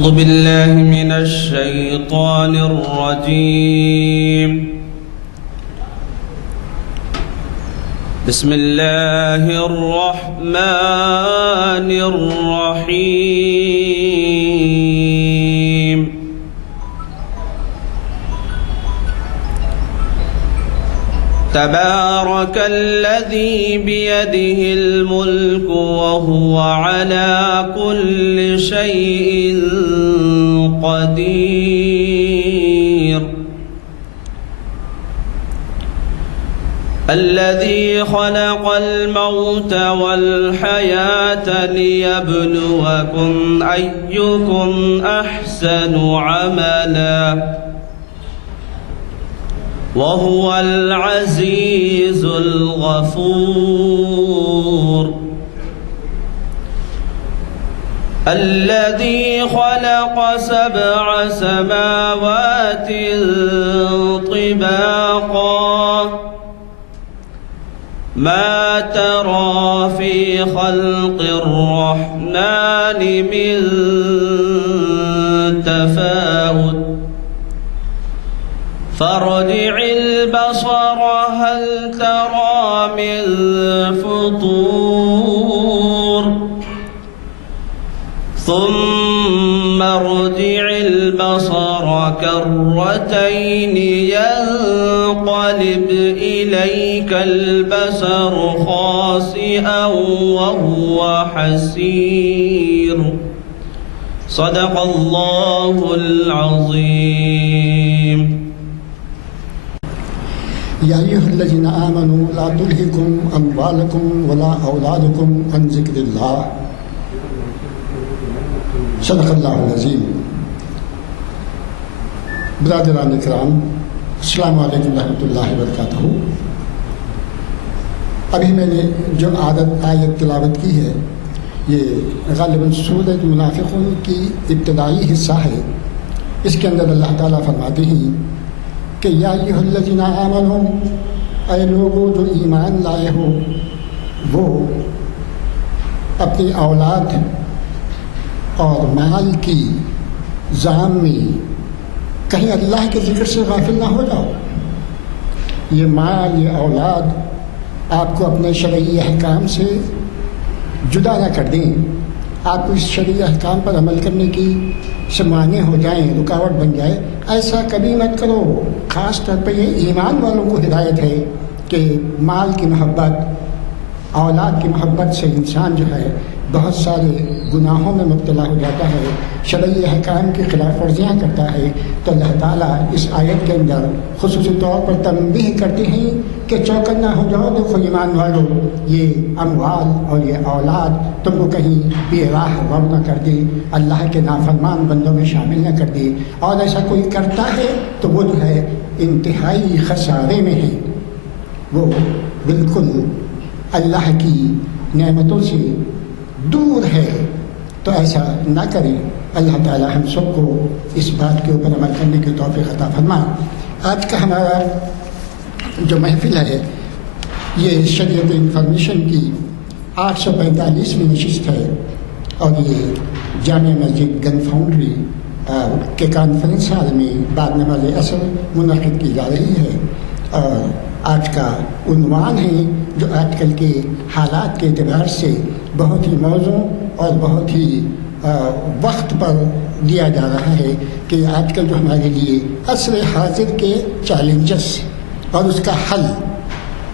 أعوذ بالله من الشيطان الرجيم. بسم الله الرحمن الرحيم. تبارك الذي بيده الملك وهو على كل شيء قدير. الذي خلق الموت والحياة ليبلوكم أيكم أحسن عملا وهو العزيز الغفور. الذي خلق 7 سماوات طباقا ما ترى في خلق الرحمن من تفاوت فارجع البصر هل ترى من فطور ثم ارجع البصر كرتين ينقلب إليك البصر خاسئا وهو حسير. صدق الله العظيم. يا أيها الذين آمنوا لا تلهكم أموالكم ولا أولادكم عن ذكر الله. صدق اللہ العظیم. برادران اکرام، السلام علیکم ورحمۃ اللہ وبرکاتہ. ابھی میں نے جو آیت تلاوت کی ہے یہ غالباً سورۃ منافقون کی ابتدائی حصہ ہے. اس کے اندر اللہ تعالیٰ فرماتے ہیں کہ یا ایھا الذین آمنوا، اے لوگوں جو ایمان لائے ہو، وہ اپنی اولاد اور مال کی ضام میں کہیں اللہ کے ذکر سے غافل نہ ہو جاؤ. یہ مال، یہ اولاد آپ کو اپنے شرعی احکام سے جدا نہ کر دیں، آپ کو اس شرعی احکام پر عمل کرنے کی سے مانع ہو جائیں، رکاوٹ بن جائے. ایسا کبھی مت کرو. خاص طور پہ یہ ایمان والوں کو ہدایت ہے کہ مال کی محبت، اولاد کی محبت سے انسان جو ہے بہت سارے گناہوں میں مبتلا ہو جاتا ہے، شرعی احکام کی خلاف ورزیاں کرتا ہے. تو اللہ تعالیٰ اس آیت کے اندر خصوصی طور پر تنبیہ کرتے ہیں کہ چوکنا ہو جاؤ. دیکھو ایمان والو، یہ اموال اور یہ اولاد تم کو کہیں بے راہ رو نہ کر دے، اللہ کے نافرمان بندوں میں شامل نہ کر دے. اور ایسا کوئی کرتا ہے تو وہ جو ہے انتہائی خسارے میں ہے، وہ بالکل اللہ کی نعمتوں سے دور ہے. تو ایسا نہ کریں. اللہ تعالی ہم سب کو اس بات کے اوپر عمل کرنے کی توفیق عطا فرمائے. آج کا ہمارا جو محفل ہے یہ شریعت انفارمیشن کی 845ویں نشست ہے اور یہ جامع مسجد گن فاؤنڈری کے کانفرنس ہال میں بعد نماز عصر منعقد کی جا رہی ہے. اور آج کا عنوان ہے جو آج کل کے حالات کے اعتبار سے بہت ہی موزوں اور بہت ہی وقت پر دیا جا رہا ہے کہ آج کل جو ہمارے لیے عصر حاضر کے چیلنجز اور اس کا حل.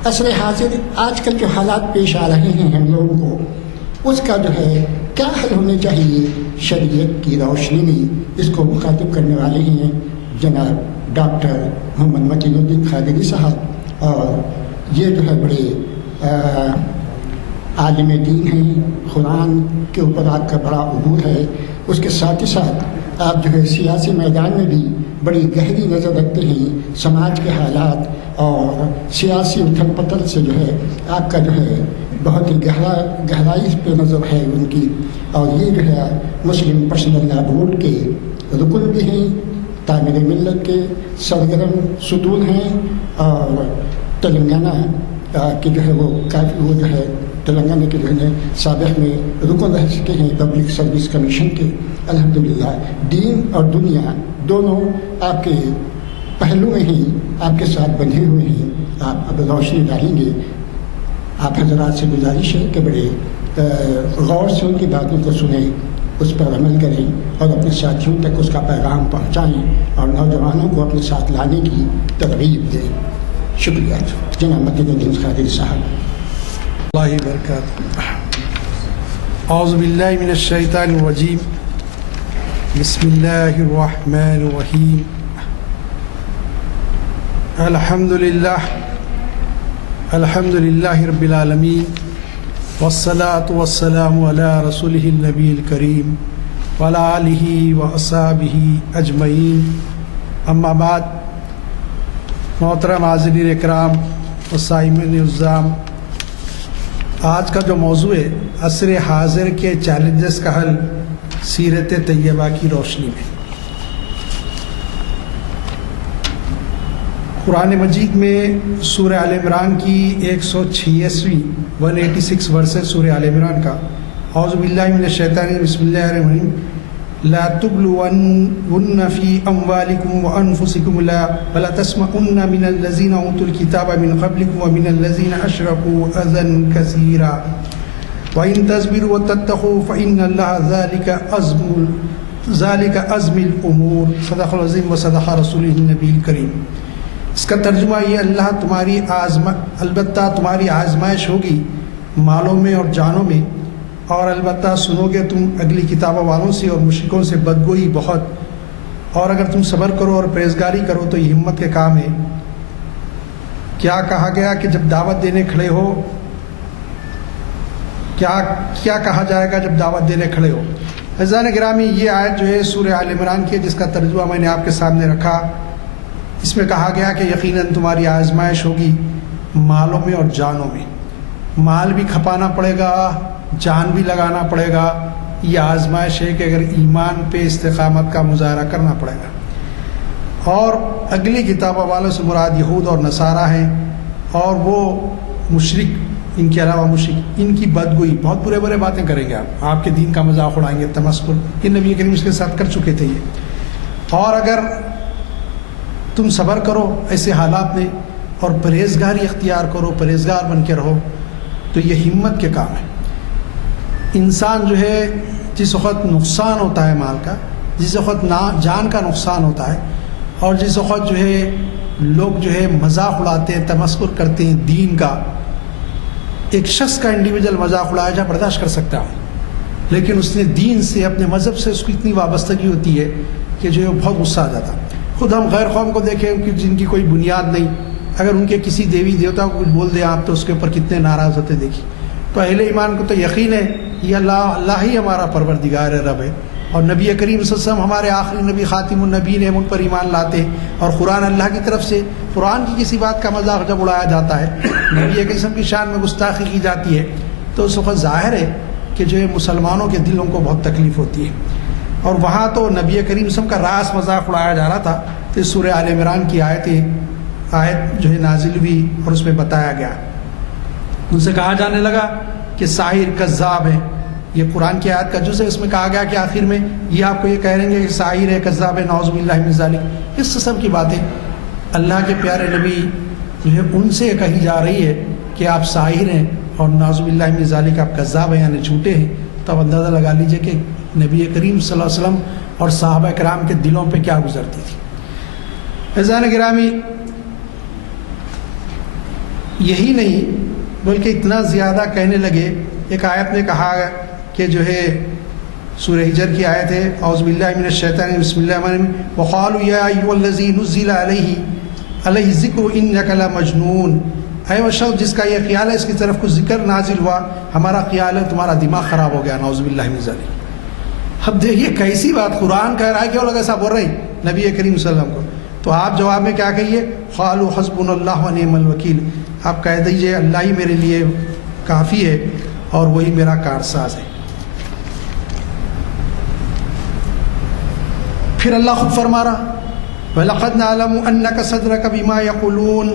عصر حاضر آج کل جو حالات پیش آ رہے ہیں ہم لوگوں کو، اس کا جو ہے کیا حل ہونے چاہیے شریعت کی روشنی میں. اس کو مخاطب کرنے والے ہیں جناب ڈاکٹر محمد متین الدین قادری صاحب. اور یہ جو ہے بڑے عالم دین ہیں، قرآن کے اوپر آپ کا بڑا عبور ہے. اس کے ساتھ ہی ساتھ آپ جو ہے سیاسی میدان میں بھی بڑی گہری نظر رکھتے ہیں. سماج کے حالات اور سیاسی اتھل پتل سے جو ہے آپ کا جو ہے بہت ہی گہرائی پہ نظر ہے ان کی. اور یہ جو ہے مسلم پرسنل لا بورڈ کے رکن بھی ہیں، تعمیر ملت کے سرگرم ستون ہیں. اور تلنگانہ کہ جو ہے وہ کافی وہ جو ہے تلنگانہ کے جو ہے سابق میں رکن رہ چکے ہیں پبلک سروس کمیشن کے، الحمدللہ دین اور دنیا دونوں آپ کے پہلو میں ہی آپ کے ساتھ بندھے ہوئے ہیں. آپ اب روشنی ڈالیں گے. آپ حضرات سے گزارش ہے کہ بڑے غور سے ان کی باتوں کو سنیں، اس پر عمل کریں اور اپنے ساتھیوں تک اس کا پیغام پہنچائیں اور نوجوانوں کو اپنے ساتھ لانے کی ترغیب دیں. شکریہ. جناب مجید الدین قادری صاحب. اللہ وبرکاتہ. اعوذ باللہ من الشیطان الرجیم. بسم اللہ الرحمن الرحیم. الحمد للہ رب العالمین والصلاة والسلام علی رسولہ النبی الکریم وعلی آلہ واصحابہ اجمعین. اما بعد. محترم حاضرین اکرام و سامعین العظام، آج کا جو موضوع ہے عصر حاضر کے چیلنجز کا حل سیرت طیبہ کی روشنی میں. قرآن مجید میں سورہ آل عمران کی 186 186 ورسز سورہ آل عمران کا. اعوذ باللہ من الشیطان الرجیم. بسم اللہ الرحمن الرحیم. لا تبلون في اموالكم وانفسكم ولا تسمعن من الذين اوتوا الكتاب من قبلكم ومن الذين اشركوا اذى كثيرا وان تصبروا وتتقوا فان الله ذلك عزم الامور. صدق العظیم وصدق رسولہ النبی الکریم. اس کا ترجمہ یہ، اللہ تمہاری البتہ تمہاری آزمائش ہوگی مالوں میں اور جانوں میں، اور البتہ سنو گے تم اگلی کتابوں والوں سے اور مشرکوں سے بدگوئی بہت، اور اگر تم صبر کرو اور پرہیزگاری کرو تو یہ ہمت کے کام ہے. کیا کہا گیا کہ جب دعوت دینے کھڑے ہو، کیا کہا جائے گا جب دعوت دینے کھڑے ہو؟ عزیزان گرامی، یہ آیت جو ہے سورہ آل عمران کی ہے، جس کا ترجمہ میں نے آپ کے سامنے رکھا. اس میں کہا گیا کہ یقیناً تمہاری آزمائش ہوگی مالوں میں اور جانوں میں. مال بھی کھپانا پڑے گا، جان بھی لگانا پڑے گا. یہ آزمائش ہے کہ اگر ایمان پہ استقامت کا مظاہرہ کرنا پڑے گا. اور اگلی کتابوں والوں سے مراد یہود اور نصارہ ہیں، اور وہ مشرک، ان کے علاوہ مشرک، ان کی بدگوئی، بہت برے برے باتیں کریں گے. آپ کے دین کا مذاق اڑائیں گے، تمسخر. یہ نبی کریم اس کے ساتھ کر چکے تھے یہ. اور اگر تم صبر کرو ایسے حالات میں اور پرہیزگاری اختیار کرو، پرہیزگار بن کے رہو، تو یہ ہمت کے کام ہے. انسان جو ہے جس وقت نقصان ہوتا ہے مال کا، جس وقت جان کا نقصان ہوتا ہے، اور جس وقت جو ہے لوگ جو ہے مذاق اڑاتے ہیں، تمسخر کرتے ہیں دین کا. ایک شخص کا انڈیویجول مذاق اڑایا جا برداشت کر سکتا ہوں، لیکن اس نے دین سے، اپنے مذہب سے اس کو اتنی وابستگی ہوتی ہے کہ جو ہے بہت غصہ آ جاتا. خود ہم غیر قوم کو دیکھیں کہ جن کی کوئی بنیاد نہیں، اگر ان کے کسی دیوی دیوتا کو کچھ بول دیں آپ تو اس کے اوپر کتنے ناراض ہوتے دیکھیں. تو اہل ایمان کو تو یقین ہے یہ اللہ ہی ہمارا پروردگار رب ہے، اور نبی کریم صلی اللہ علیہ وسلم ہمارے آخری نبی، خاتم النبیین ہیں، ہم ان پر ایمان لاتے ہیں. اور قرآن اللہ کی طرف سے، قرآن کی کسی بات کا مذاق جب اڑایا جاتا ہے، نبی کریم کی شان میں گستاخی کی جاتی ہے، تو اس وقت ظاہر ہے کہ جو ہے مسلمانوں کے دلوں کو بہت تکلیف ہوتی ہے. اور وہاں تو نبی کریم صلی اللہ علیہ وسلم کا راس مذاق اڑایا جا رہا تھا. تو سورہ آل عمران کی آیت جو ہے نازل ہوئی اور اس میں بتایا گیا. ان سے کہا جانے لگا کہ ساحر کذاب ہے. یہ قرآن کی آیت کا جز ہے. اس میں کہا گیا کہ آخر میں یہ آپ کو یہ کہہ رہیں گے کہ ساحر ہے، کذاب ہے، نعوذ باللہ من ذالک. اس قسم کی باتیں اللہ کے پیارے نبی جو ہے ان سے کہی جا رہی ہے کہ آپ ساحر ہیں اور نعوذ باللہ من ذالک آپ کذاب ہیں، یعنی جھوٹے ہیں. تو اب اندازہ لگا لیجئے کہ نبی کریم صلی اللہ علیہ وسلم اور صحابہ کرام کے دلوں پہ کیا گزرتی تھی. عزیزان گرامی، یہی نہیں بلکہ اتنا زیادہ کہنے لگے. ایک آیت نے کہا کہ جو ہے سورہ ہجر کی آیت ہے، اعوذ باللہ من الشیطان بسم اللہ الرحمن الرحیم. وقالوا یا ایھا الذی نزل علیہ الذکر انک لمجنون. اے وہ شخص جس کا یہ خیال ہے اس کی طرف کچھ ذکر نازل ہوا، ہمارا خیال ہے تمہارا دماغ خراب ہو گیا، نعوذ باللہ من ذالک. اب دیکھیے کیسی بات، قرآن کہہ رہا ہے کہ وہ لوگ ایسا بول رہے ہیں نبی کریم صلی اللہ علیہ وسلم کو. تو آپ جواب میں کیا کہیے؟ قالوا حسبنا اللہ ونعم الوکیل. آپ کہہ دیجئے اللہ ہی میرے لیے کافی ہے اور وہی میرا کارساز ہے. پھر اللہ خود فرما رہا وَلَقَدْ نَعْلَمُ أَنَّكَ صَدْرَكَ بِمَا يَقُولُونَ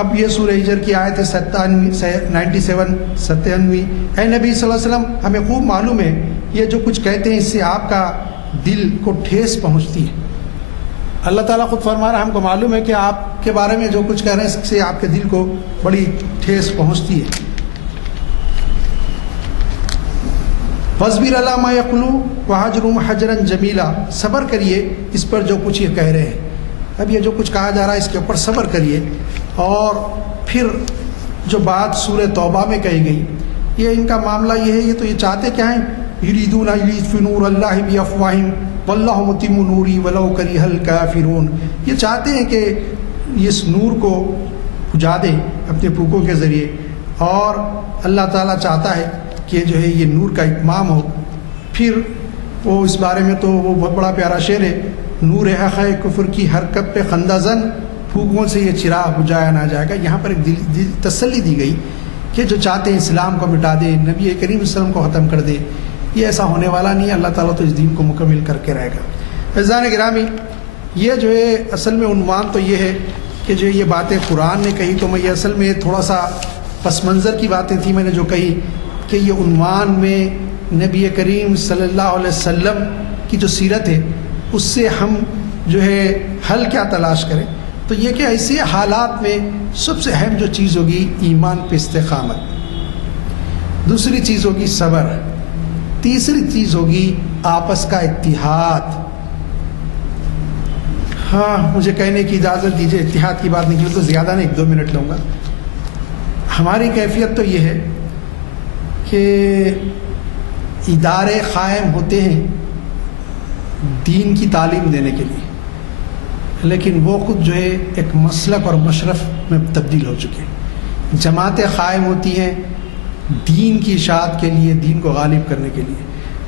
اب یہ سورہ ہجر کی آیت ہے 97. اے نبی صلی اللہ علیہ وسلم، ہمیں خوب معلوم ہے یہ جو کچھ کہتے ہیں اس سے آپ کا دل کو ٹھیس پہنچتی ہے. اللہ تعالیٰ خود فرما رہا ہے ہم کو معلوم ہے کہ آپ کے بارے میں جو کچھ کہہ رہے ہیں اس سے آپ کے دل کو بڑی ٹھیس پہنچتی ہے. فاصبر علی ما یقولون وہجرہم حجرا جمیلا، صبر کریے اس پر جو کچھ یہ کہہ رہے ہیں. اب یہ جو کچھ کہا جا رہا ہے اس کے اوپر صبر کریے. اور پھر جو بات سورہ توبہ میں کہی گئی، یہ ان کا معاملہ یہ ہے، یہ تو یہ چاہتے کیا ہیں، یریدون لیطفئوا نور اللہ بافواہہم واللہ متم نورہ ولو کرہ الکافرون. یہ چاہتے ہیں کہ اس نور کو بجھا دیں اپنے پھونکوں کے ذریعے، اور اللہ تعالیٰ چاہتا ہے کہ جو ہے یہ نور کا اتمام ہو. پھر وہ اس بارے میں تو وہ بہت بڑا پیارا شعر ہے، نور حق ہے کفر کی حرکت پہ خندہ زن، پھونکوں سے یہ چراغ بجھایا نہ جائے گا. یہاں پر ایک دل تسلی دی گئی کہ جو چاہتے ہیں اسلام کو مٹا دے، نبی کریم صلی اللہ علیہ وسلم کو ختم کر دے، یہ ایسا ہونے والا نہیں ہے. اللہ تعالیٰ تو اس دین کو مکمل کر کے رہے گا. عزیزان گرامی، یہ جو ہے اصل میں عنوان تو یہ ہے کہ جو یہ باتیں قرآن نے کہی، تو میں یہ اصل میں تھوڑا سا پس منظر کی باتیں تھیں میں نے جو کہی کہ یہ عنوان میں نبی کریم صلی اللہ علیہ وسلم کی جو سیرت ہے اس سے ہم جو ہے حل کیا تلاش کریں، تو یہ کہ ایسے حالات میں سب سے اہم جو چیز ہوگی ایمان پہ استقامت، دوسری چیز ہوگی صبر، تیسری چیز ہوگی آپس کا اتحاد. ہاں مجھے کہنے کی اجازت دیجیے، اتحاد کی بات نکلے تو زیادہ نہیں، 1-2 منٹ لوں گا. ہماری کیفیت تو یہ ہے کہ ادارے قائم ہوتے ہیں دین کی تعلیم دینے کے لیے، لیکن وہ خود جو ہے ایک مسلک اور مشرف میں تبدیل ہو چکے ہیں. جماعتیں قائم ہوتی ہیں دین کی اشاعت کے لیے، دین کو غالب کرنے کے لیے،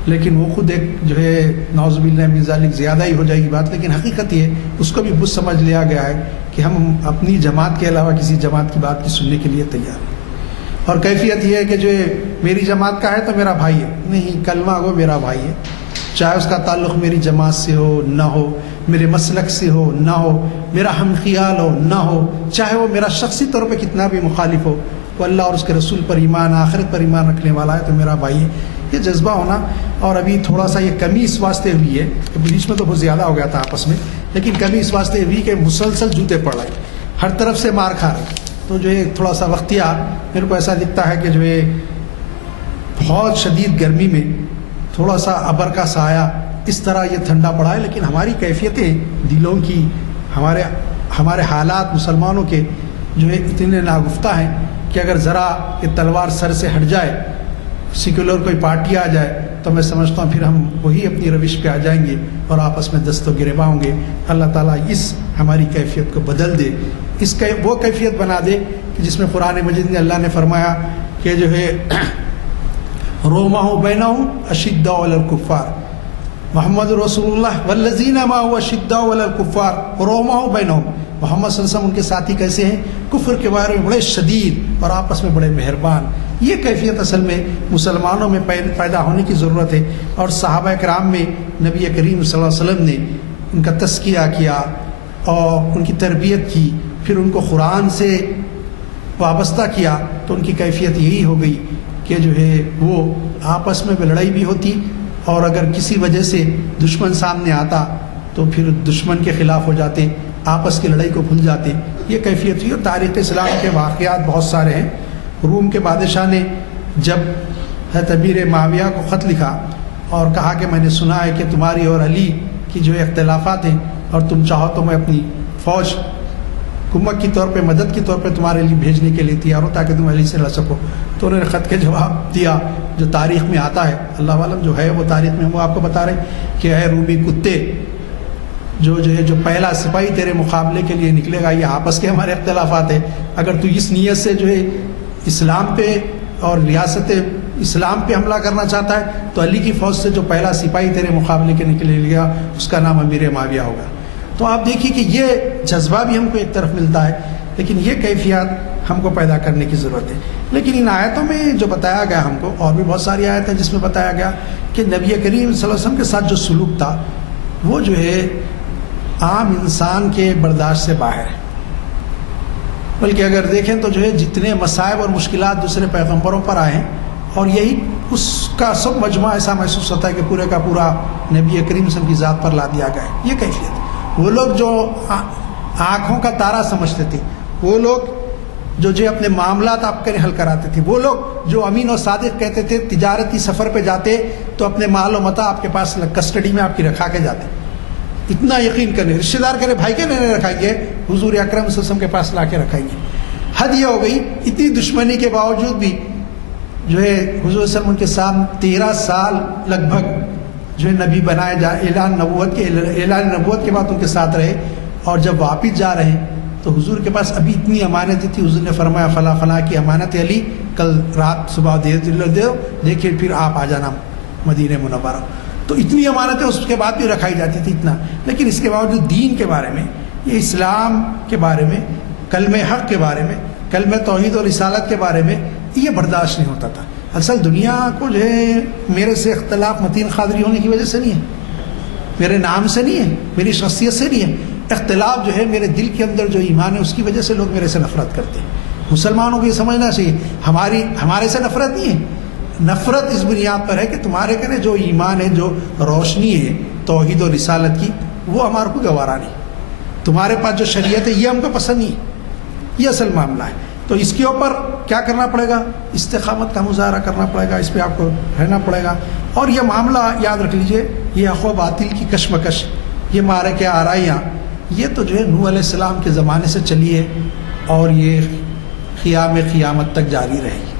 لیکن وہ خود ایک جو ہے نعوذ باللہ من ذالک زیادہ ہی ہو جائے گی بات. لیکن حقیقت یہ اس کو بھی بت سمجھ لیا گیا ہے کہ ہم اپنی جماعت کے علاوہ کسی جماعت کی بات کی سننے کے لیے تیار ہیں. اور کیفیت یہ ہے کہ جو میری جماعت کا ہے تو میرا بھائی ہے، نہیں، کلمہ گو میرا بھائی ہے، چاہے اس کا تعلق میری جماعت سے ہو نہ ہو، میرے مسلک سے ہو نہ ہو، میرا ہم خیال ہو نہ ہو، چاہے وہ میرا شخصی طور پہ کتنا بھی مخالف ہو، وہ اللہ اور اس کے رسول پر ایمان، آخرت پر ایمان رکھنے والا ہے تو میرا بھائی ہے. یہ جذبہ ہونا. اور ابھی تھوڑا سا یہ کمی اس واسطے ہوئی ہے کہ بیچ میں تو بہت زیادہ ہو گیا تھا آپس میں، لیکن کمی اس واسطے ہوئی کہ مسلسل جوتے پڑ رہے، ہر طرف سے مار کھا رہے، تو جو ہے تھوڑا سا وقتیہ میرے کو ایسا دکھتا ہے کہ جو ہے بہت شدید گرمی میں تھوڑا سا ابر کا سایہ اس طرح یہ ٹھنڈا پڑا ہے. لیکن ہماری کیفیتیں دلوں کی، ہمارے حالات مسلمانوں کے جو ہے اتنے ناگفتہ ہیں کہ اگر ذرا یہ تلوار سر سے ہٹ جائے، سیکولر کوئی پارٹی آ جائے، تو میں سمجھتا ہوں پھر ہم وہی اپنی روش پہ آ جائیں گے اور آپس میں دست و گریباں ہوں گے. اللہ تعالیٰ اس ہماری کیفیت کو بدل دے، اس کا وہ کیفیت بنا دے کہ جس میں قرآن مجید نے اللہ نے فرمایا کہ جو ہے روماہ بینہم اشداء علی الکفار، محمد رسول اللہ والذین معہ اشداء علی الکفار روماہ بینہم. محمد صلی اللہ علیہ وسلم ان کے ساتھی کیسے ہیں؟ کفر کے بارے میں بڑے شدید اور آپس میں بڑے مہربان. یہ کیفیت اصل میں مسلمانوں میں پیدا ہونے کی ضرورت ہے. اور صحابہ کرام میں نبی کریم صلی اللہ علیہ وسلم نے ان کا تزکیہ کیا اور ان کی تربیت کی، پھر ان کو قرآن سے وابستہ کیا، تو ان کی کیفیت یہی ہو گئی کہ جو ہے وہ آپس میں لڑائی بھی ہوتی، اور اگر کسی وجہ سے دشمن سامنے آتا تو پھر دشمن کے خلاف ہو جاتے، آپس کی لڑائی کو بھول جاتے. یہ کیفیت ہوئی. اور تاریخ اسلام کے واقعات بہت سارے ہیں. روم کے بادشاہ نے جب حضرت امیر معاویہ کو خط لکھا اور کہا کہ میں نے سنا ہے کہ تمہاری اور علی کی جو اختلافات ہیں اور تم چاہو تو میں اپنی فوج کمک کی طور پہ، مدد کی طور پہ تمہارے لیے بھیجنے کے لیے تیار ہوں تاکہ تم علی سے لڑ سکو. تو انہوں نے خط کے جواب دیا جو تاریخ میں آتا ہے، اللہ عالم جو ہے وہ تاریخ میں وہ آپ کو بتا رہے ہیں کہ اے رومی کتے، جو پہلا سپاہی تیرے مقابلے کے لیے نکلے گا، یہ آپس کے ہمارے اختلافات ہیں. اگر تو اس نیت سے جو ہے اسلام پہ اور ریاست اسلام پہ حملہ کرنا چاہتا ہے تو علی کی فوج سے جو پہلا سپاہی تیرے مقابلے کے نکلے گا اس کا نام امیر معاویہ ہوگا. تو آپ دیکھیے کہ یہ جذبہ بھی ہم کو ایک طرف ملتا ہے، لیکن یہ کیفیات ہم کو پیدا کرنے کی ضرورت ہے. لیکن ان آیتوں میں جو بتایا گیا ہم کو، اور بھی بہت ساری آیت ہیں جس میں بتایا گیا کہ نبی کریم صلی اللہ علیہ وسلم کے ساتھ جو سلوک تھا وہ جو ہے عام انسان کے برداشت سے باہر ہے. بلکہ اگر دیکھیں تو جو ہے جتنے مصائب اور مشکلات دوسرے پیغمبروں پر آئے ہیں، اور یہی اس کا سب مجموعہ ایسا محسوس ہوتا ہے کہ پورے کا پورا نبی کریم صلی اللہ علیہ وسلم کی ذات پر لا دیا گیا ہے۔ یہ کیفیت، وہ لوگ جو آنکھوں کا تارا سمجھتے تھے، وہ لوگ جو اپنے معاملات آپ کے حل کراتے تھے، وہ لوگ جو امین و صادق کہتے تھے، تجارتی سفر پہ جاتے تو اپنے مال و متاع آپ کے پاس کسٹڈی میں آپ کی رکھا کے جاتے، اتنا یقین کرنے، رشتہ دار کرے بھائی کے نہیں رکھائیں گے، حضور اکرم صلی اللہ علیہ وسلم کے پاس لا کے رکھائیں گے۔ حد یہ ہو گئی، اتنی دشمنی کے باوجود بھی جو ہے حضور صلی اللہ علیہ وسلم ان کے سامنے 13 سال لگ بھگ جو ہے نبی بنائے جا، اعلان نبوت کے بعد ان کے ساتھ رہے، اور جب واپس جا رہے ہیں تو حضور کے پاس ابھی اتنی امانتیں تھی، حضور نے فرمایا فلاں فلاں کی امانت علی، کل رات صبح دے دیکھیے پھر آپ آ جانا مدینہ منورہ۔ تو اتنی امانتیں اس کے بعد بھی رکھائی جاتی تھی اتنا، لیکن اس کے باوجود دین کے بارے میں، یہ اسلام کے بارے میں، کلمہ حق کے بارے میں، کلمہ توحید اور رسالت کے بارے میں یہ برداشت نہیں ہوتا تھا۔ اصل دنیا کو جو ہے میرے سے اختلاف متین قادری ہونے کی وجہ سے نہیں ہے، میرے نام سے نہیں ہے، میری شخصیت سے نہیں ہے، اختلاف جو ہے میرے دل کے اندر جو ایمان ہے اس کی وجہ سے لوگ میرے سے نفرت کرتے ہیں۔ مسلمانوں کو یہ سمجھنا چاہیے ہمارے سے نفرت نہیں ہے، نفرت اس بنیاد پر ہے کہ تمہارے کنے جو ایمان ہے، جو روشنی ہے توحید و رسالت کی، وہ ہمارے کو گوارا نہیں، تمہارے پاس جو شریعت ہے یہ ہم کو پسند نہیں، یہ اصل معاملہ ہے۔ تو اس کے اوپر کیا کرنا پڑے گا؟ استقامت کا مظاہرہ کرنا پڑے گا، اس پہ آپ کو رہنا پڑے گا۔ اور یہ معاملہ یاد رکھ لیجئے، یہ حق و باطل کی کشمکش، یہ معرکہ آرائیاں، یہ تو جو ہے نوح علیہ السلام کے زمانے سے چلی ہے اور یہ قیامت تک جاری رہے گی۔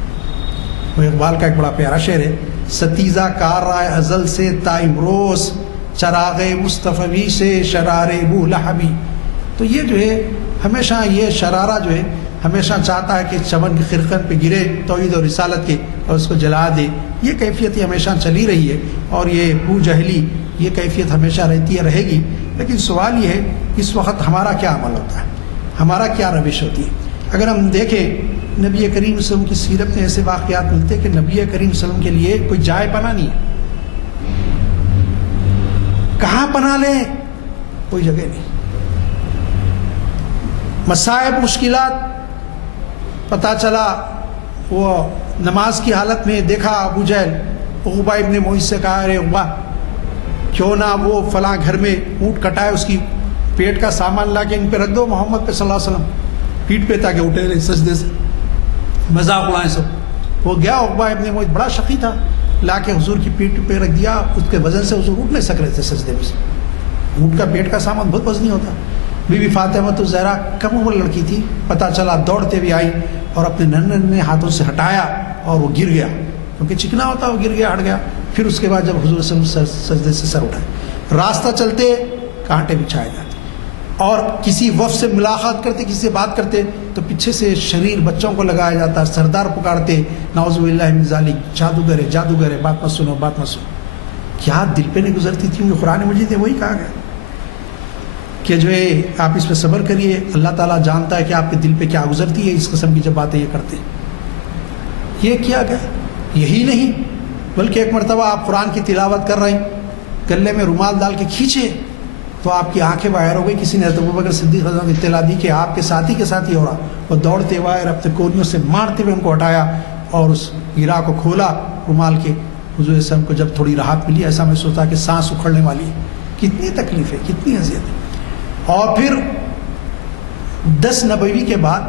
وہ اقبال کا ایک بڑا پیارا شعر ہے، ستیزہ کار رائے ازل سے تا امروز، چراغ مصطفی سے شرار ابو لہبی۔ تو یہ جو ہے ہمیشہ یہ شرارہ جو ہے ہمیشہ چاہتا ہے کہ چمن کے خرقن پہ گرے توحید اور رسالت کے اور اس کو جلا دے، یہ کیفیت ہمیشہ چلی رہی ہے، اور یہ بو جہلی یہ کیفیت ہمیشہ رہتی ہے، رہے گی۔ لیکن سوال یہ ہے اس وقت ہمارا کیا عمل ہوتا ہے، ہمارا کیا روش ہوتی ہے؟ اگر ہم دیکھیں نبی کریم صلی اللہ علیہ وسلم کی سیرت میں ایسے واقعات ملتے ہیں کہ نبی کریم صلی اللہ علیہ وسلم کے لیے کوئی جائے پناہ نہیں ہے، کہاں پناہ لیں، کوئی جگہ نہیں، مصائب مشکلات، پتہ چلا وہ نماز کی حالت میں دیکھا ابو جہل، عقبہ ابن معیط سے کہا ارے عقبہ کیوں نہ وہ فلاں گھر میں اونٹ کٹائے، اس کی پیٹ کا سامان لا کے ان پہ رکھ دو محمد پہ صلی اللہ علیہ وسلم پیٹ پہ، تاکہ اٹھے رہے سجدے سے، مذاق اڑائیں سب۔ وہ گیا عقبہ ابن معیط، بڑا شقی تھا، لا کے حضور کی پیٹ پہ رکھ دیا، اس کے وزن سے حضور اٹھ نہیں سک رہے تھے سجدے میں سے، اونٹ کا پیٹ کا سامان بہت وزنی ہوتا۔ بی بی فاطمہ الزہرا کم عمر لڑکی تھی، پتہ چلا دوڑتے ہوئے آئی اور اپنے ننھے ہاتھوں سے ہٹایا اور وہ گر گیا، کیونکہ چکنا ہوتا وہ گر گیا، ہٹ گیا۔ پھر اس کے بعد جب حضور صلی اللہ علیہ وسلم سجدے سے سر اٹھائے، راستہ چلتے کانٹے بچھائے جاتے، اور کسی وفد سے ملاقات کرتے، کسی سے بات کرتے تو پیچھے سے شریر بچوں کو لگایا جاتا، سردار پکارتے نعوذ باللہ من ذالک، جادوگر ہے جادوگر ہے، بات مت سنو بات مت سنو۔ کیا دل پہ نہیں گزرتی تھی؟ کیونکہ قرآن مجید ہے وہی کہا گیا کہ جو ہے آپ اس پہ صبر کریے، اللہ تعالیٰ جانتا ہے کہ آپ کے دل پہ کیا گزرتی ہے، اس قسم کی جب باتیں یہ کرتے ہیں۔ یہ کیا گیا؟ یہی نہیں بلکہ ایک مرتبہ آپ قرآن کی تلاوت کر رہے ہیں، گلے میں رومال ڈال کے کھینچے تو آپ کی آنکھیں باہر ہو گئی، کسی نے حضرت ابوبکر صدیق رضی اللہ عنہ کو اطلاع دی کہ آپ کے ساتھی کے ساتھ ہی ہو رہا، وہ دوڑتے ہوئے اور اپنے کونیوں سے مارتے ہوئے ان کو ہٹایا اور اس گرا کو کھولا رومال کے۔ حضور صلی اللہ علیہ وسلم کو جب تھوڑی راحت ملی، ایسا محسوس ہوتا کہ سانس اکھڑنے والی ہے، کتنی تکلیف ہے، کتنی اذیت ہے۔ اور پھر 10 نبوی کے بعد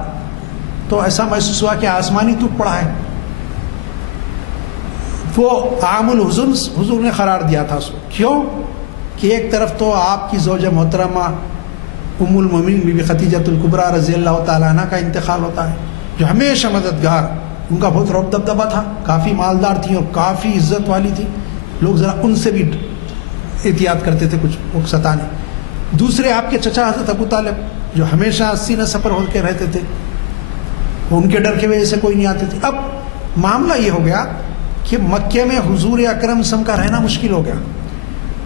تو ایسا محسوس ہوا کہ آسمانی ٹوٹ پڑا ہے، وہ عام الحزن حضور نے قرار دیا تھا اس کو۔ کیوں کہ ایک طرف تو آپ کی زوجہ محترمہ ام المومنین بی بی خدیجہ الکبریٰ رضی اللہ تعالیٰ عنہ کا انتقال ہوتا ہے، جو ہمیشہ مددگار، ان کا بہت رعب دبدبہ تھا، کافی مالدار تھی اور کافی عزت والی تھی، لوگ ذرا ان سے بھی احتیاط کرتے تھے کچھ وہ ستانے۔ دوسرے آپ کے چچا حضرت ابو طالب جو ہمیشہ سینہ سپر ہو کے رہتے تھے، ان کے ڈر کی وجہ سے کوئی نہیں آتے تھے۔ اب معاملہ یہ ہو گیا کہ مکے میں حضور اکرم صلی اللہ علیہ وسلم کا رہنا مشکل ہو گیا،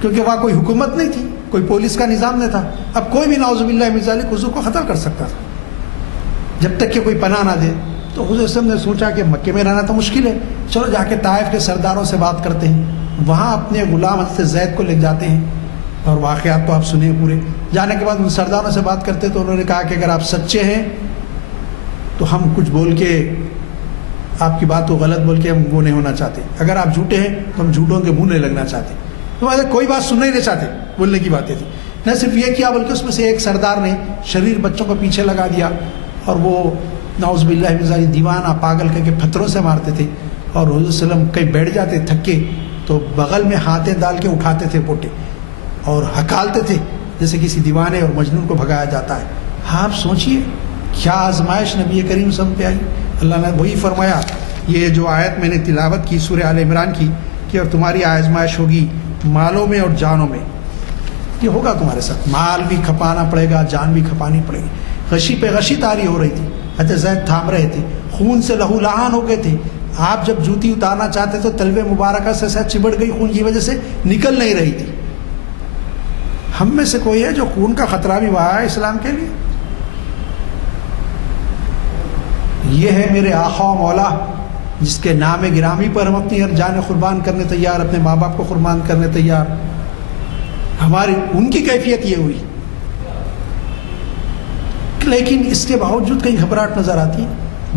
کیونکہ وہاں کوئی حکومت نہیں تھی، کوئی پولیس کا نظام نہیں تھا۔ اب کوئی بھی نعوذ باللہ من ذالک حضور کو قتل کر سکتا تھا جب تک کہ کوئی پناہ نہ دے۔ تو حضور صلی اللہ علیہ وسلم نے سوچا کہ مکے میں رہنا تو مشکل ہے، چلو جا کے طائف کے سرداروں سے بات کرتے ہیں، وہاں اپنے غلام حضرت زید کو لے جاتے ہیں، اور واقعات تو آپ سنیں پورے۔ جانے کے بعد ان سرداروں سے بات کرتے تو انہوں نے کہا کہ اگر آپ سچے ہیں تو ہم کچھ بول کے آپ کی بات کو غلط بول کے ہم وہ نہیں ہونا چاہتے. اگر آپ جھوٹے ہیں تو ہم جھوٹوں کے منہ نہیں لگنا چاہتے. تو کوئی بات سننا ہی نہیں چاہتے, بولنے کی باتیں تھی. نہ صرف یہ کیا بلکہ اس میں سے ایک سردار نے شریر بچوں کو پیچھے لگا دیا اور وہ نعوذ باللہ من ذالک دیوانہ پاگل کر کے پتھروں سے مارتے تھے, اور حضور صلی اللہ علیہ وسلم کہیں بیٹھ جاتے تھکے تو بغل میں ہاتھیں ڈال کے اٹھاتے تھے پوٹے اور ہکالتے تھے جیسے کسی دیوانے اور مجنون کو بھگایا جاتا ہے. آپ سوچئے کیا آزمائش نبی کریم صلی اللہ علیہ وسلم پہ آئی. اللہ نے وہی فرمایا, یہ جو آیت میں نے تلاوت کی سورہ آل عمران کی کہ اور تمہاری آزمائش ہوگی مالوں میں اور جانوں میں. یہ ہوگا تمہارے ساتھ, مال بھی کھپانا پڑے گا, جان بھی کھپانی پڑے گی. غشی پہ غشی طاری ہو رہی تھی, حضرت زید تھام رہے تھے, خون سے لہو لہان ہو گئے تھے. آپ جب جوتی اتارنا چاہتے تو تلوے مبارکہ سے ساتھ چبڑ گئی, خون کی وجہ سے نکل نہیں رہی تھی. ہم میں سے کوئی ہے جو خون کا خطرہ بھی وہاں ہے اسلام کے لیے؟ یہ ہے میرے آقا و مولا جس کے نام گرامی پر ہم اپنی ہر جان قربان کرنے تیار, اپنے ماں باپ کو قربان کرنے تیار. ہماری ان کی کیفیت یہ ہوئی, لیکن اس کے باوجود کہیں گھبراہٹ نظر آتی ہے.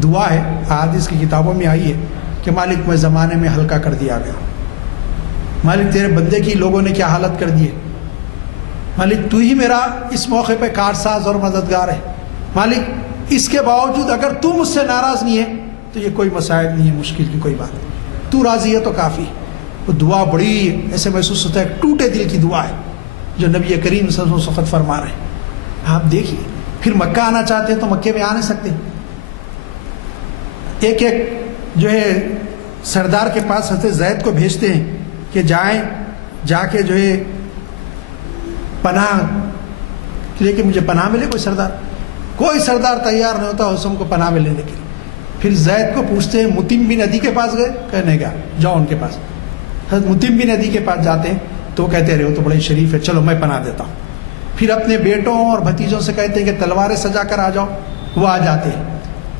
دعا ہے, احادیث کی کتابوں میں آئی ہے کہ مالک میں زمانے میں ہلکا کر دیا گیا. مالک تیرے بندے کی لوگوں نے کیا حالت کر دی ہے. مالک تو ہی میرا اس موقع پہ کارساز اور مددگار ہے. مالک اس کے باوجود اگر تو مجھ سے ناراض نہیں ہے تو یہ کوئی مسائل نہیں ہے, مشکل کی کوئی بات نہیں, تو راضی ہے تو کافی. وہ دعا بڑی ایسے محسوس ہوتا ہے ٹوٹے دل کی دعا ہے جو نبی کریم صلی اللہ علیہ وسلم سخت فرما رہے ہیں. آپ دیکھیے, پھر مکہ آنا چاہتے ہیں تو مکے میں آ نہیں سکتے. ایک ایک جو ہے سردار کے پاس حضرت زید کو بھیجتے ہیں کہ جائیں, جا کے جو ہے پناہ لے کے مجھے پناہ ملے. کوئی سردار تیار نہیں ہوتا حسن کو پناہ میں لینے کے لیے. پھر زید کو پوچھتے ہیں, متیم بھی ندی کے پاس گئے؟ کہنے گیا جاؤ ان کے پاس. حضرت متیم بھی ندی کے پاس جاتے ہیں تو کہتے رہے وہ تو بڑے شریف ہے, چلو میں پناہ دیتا ہوں. پھر اپنے بیٹوں اور بھتیجوں سے کہتے ہیں کہ تلواریں سجا کر آ جاؤ, وہ آ جاتے ہیں.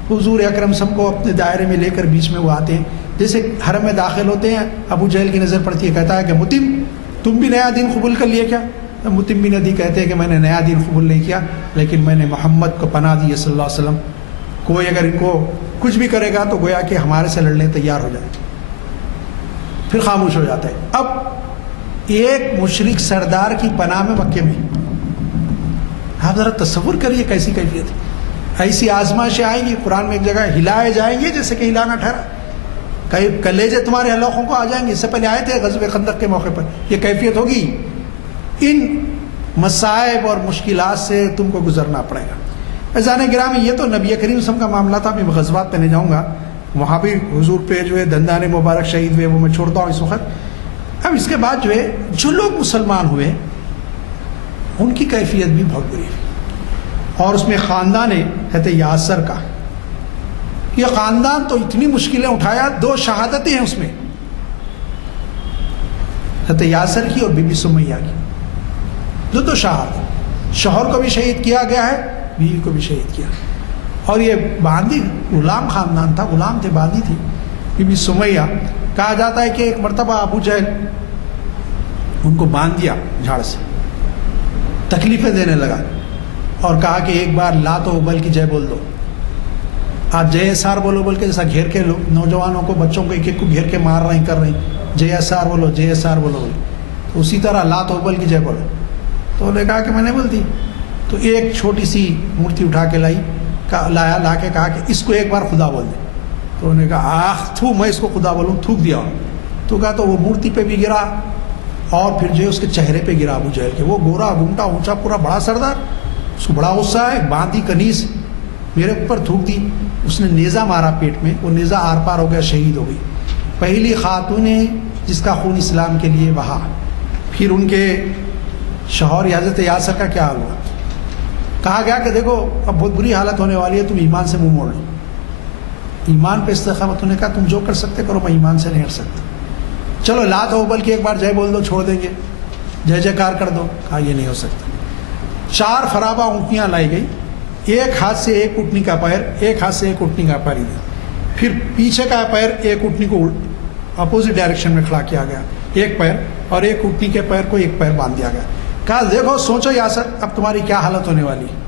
حضور اکرم سب کو اپنے دائرے میں لے کر بیچ میں وہ آتے ہیں. جیسے حرم میں داخل ہوتے ہیں, ابو جہل کی نظر پڑتی ہے, کہتا ہے کہ متیم تم بھی نیا دین قبول کر لیے کیا؟ متیم بن عدی کہتے ہیں کہ میں نے نیا دین قبول نہیں کیا, لیکن میں نے محمد کو پناہ دی صلی اللہ علیہ وسلم. کوئی اگر ان کو کچھ بھی کرے گا تو گویا کہ ہمارے سے لڑنے تیار ہو جائے. پھر خاموش ہو جاتا ہے. اب ایک مشرک سردار کی پناہ میں مکے میں, آپ ذرا تصور کریے کیسی کیفیت ہے. ایسی آزمائشیں آئیں گی, قرآن میں ایک جگہ ہلائے جائیں گے جیسے کہ ہلانا ٹھہرا, کئی کلیجے تمہارے حلقوں کو آ جائیں گے. اس سے پہلے آئے تھے غزوہ خندق کے موقع پر, یہ کیفیت ہوگی. ان مصائب اور مشکلات سے تم کو گزرنا پڑے گا. عزیزان گرامی, یہ تو نبی کریم صلی اللہ علیہ وسلم کا معاملہ تھا. میں غزوات پہ نہیں جاؤں گا, وہاں بھی حضور پہ جو ہے دندان مبارک شہید ہوئے, وہ میں چھوڑتا ہوں اس وقت. اب اس کے بعد جو ہے جو لوگ مسلمان ہوئے ان کی کیفیت بھی بہت بری ہے. اور اس میں خاندان حضرت یاسر کا, یہ خاندان تو اتنی مشکلیں اٹھایا. 2 شہادتیں ہیں اس میں, حضرت یاسر کی اور بی بی سمیہ کی. 2 شہادت, شوہر کو بھی شہید کیا گیا ہے, بیوی کو بھی شہید کیا. اور یہ باندی غلام خاندان تھا, غلام تھے, باندی تھی بی بی سمیہ. کہا جاتا ہے کہ ایک مرتبہ ابو جہل ان کو باندھ دیا جھاڑ سے, تکلیفیں دینے لگا, اور کہا کہ ایک بار لا تو ابل کی جے بول دو, آپ جے سار بولو بول کے, جیسا گھیر کے لوگ نوجوانوں کو بچوں کو ایک ایک کو گھیر کے مار رہے ہیں کر رہے ہیں, جے سار بولو جے سار بولو, تو اسی طرح لا تو ابل کی جے بولو. تو انہوں نے کہا کہ میں نے بولتی. تو ایک چھوٹی سی مورتی اٹھا کے لایا, لا کے کہا کہ اس کو ایک بار خدا بول دے. تو انہوں نے کہا آخ تھو, میں اس کو خدا بولوں, تھوک دیا. تو کہا تو وہ مورتی پہ بھی گرا اور پھر جو ہے اس کے چہرے پہ گرا ابو جہل کے. وہ گورا گھومٹا اونچا پورا بڑا سردار, اس کو بڑا غصہ ہے, باندھی کنیز میرے اوپر تھوک دی. اس نے نیزہ مارا پیٹ میں, وہ نیزہ آر پار ہو گیا, شہید ہو گئی. پہلی خاتون جس کا خون اسلام کے لیے بہا. پھر ان کے شوہر حضرت یاسر کا کیا حال ہوا؟ کہا گیا کہ دیکھو اب بہت بری حالت ہونے والی ہے, تم ایمان سے منہ موڑ لو. ایمان پہ استقامت. انہوں نے کہا تم جو کر سکتے کرو, میں ایمان سے نہیں کر سکتا. چلو لات ہو بل کی ایک بار جے بول دو, چھوڑ دیں گے, جے جے کار کر دو. کہا یہ نہیں ہو سکتا. 4 فرابہ اونٹنیاں لائی گئی, ایک ہاتھ سے ایک اونٹنی کا پیر, ایک ہاتھ سے ایک اونٹنی کا پیر دیا. پھر پیچھے کا پیر ایک اونٹنی کو اپوزٹ ڈائریکشن میں کھڑا کیا گیا, ایک پیر, اور ایک اونٹنی کے پیر کو ایک پیر باندھ دیا گیا. کہا دیکھو سوچو یاسر اب تمہاری کیا حالت ہونے والی ہے.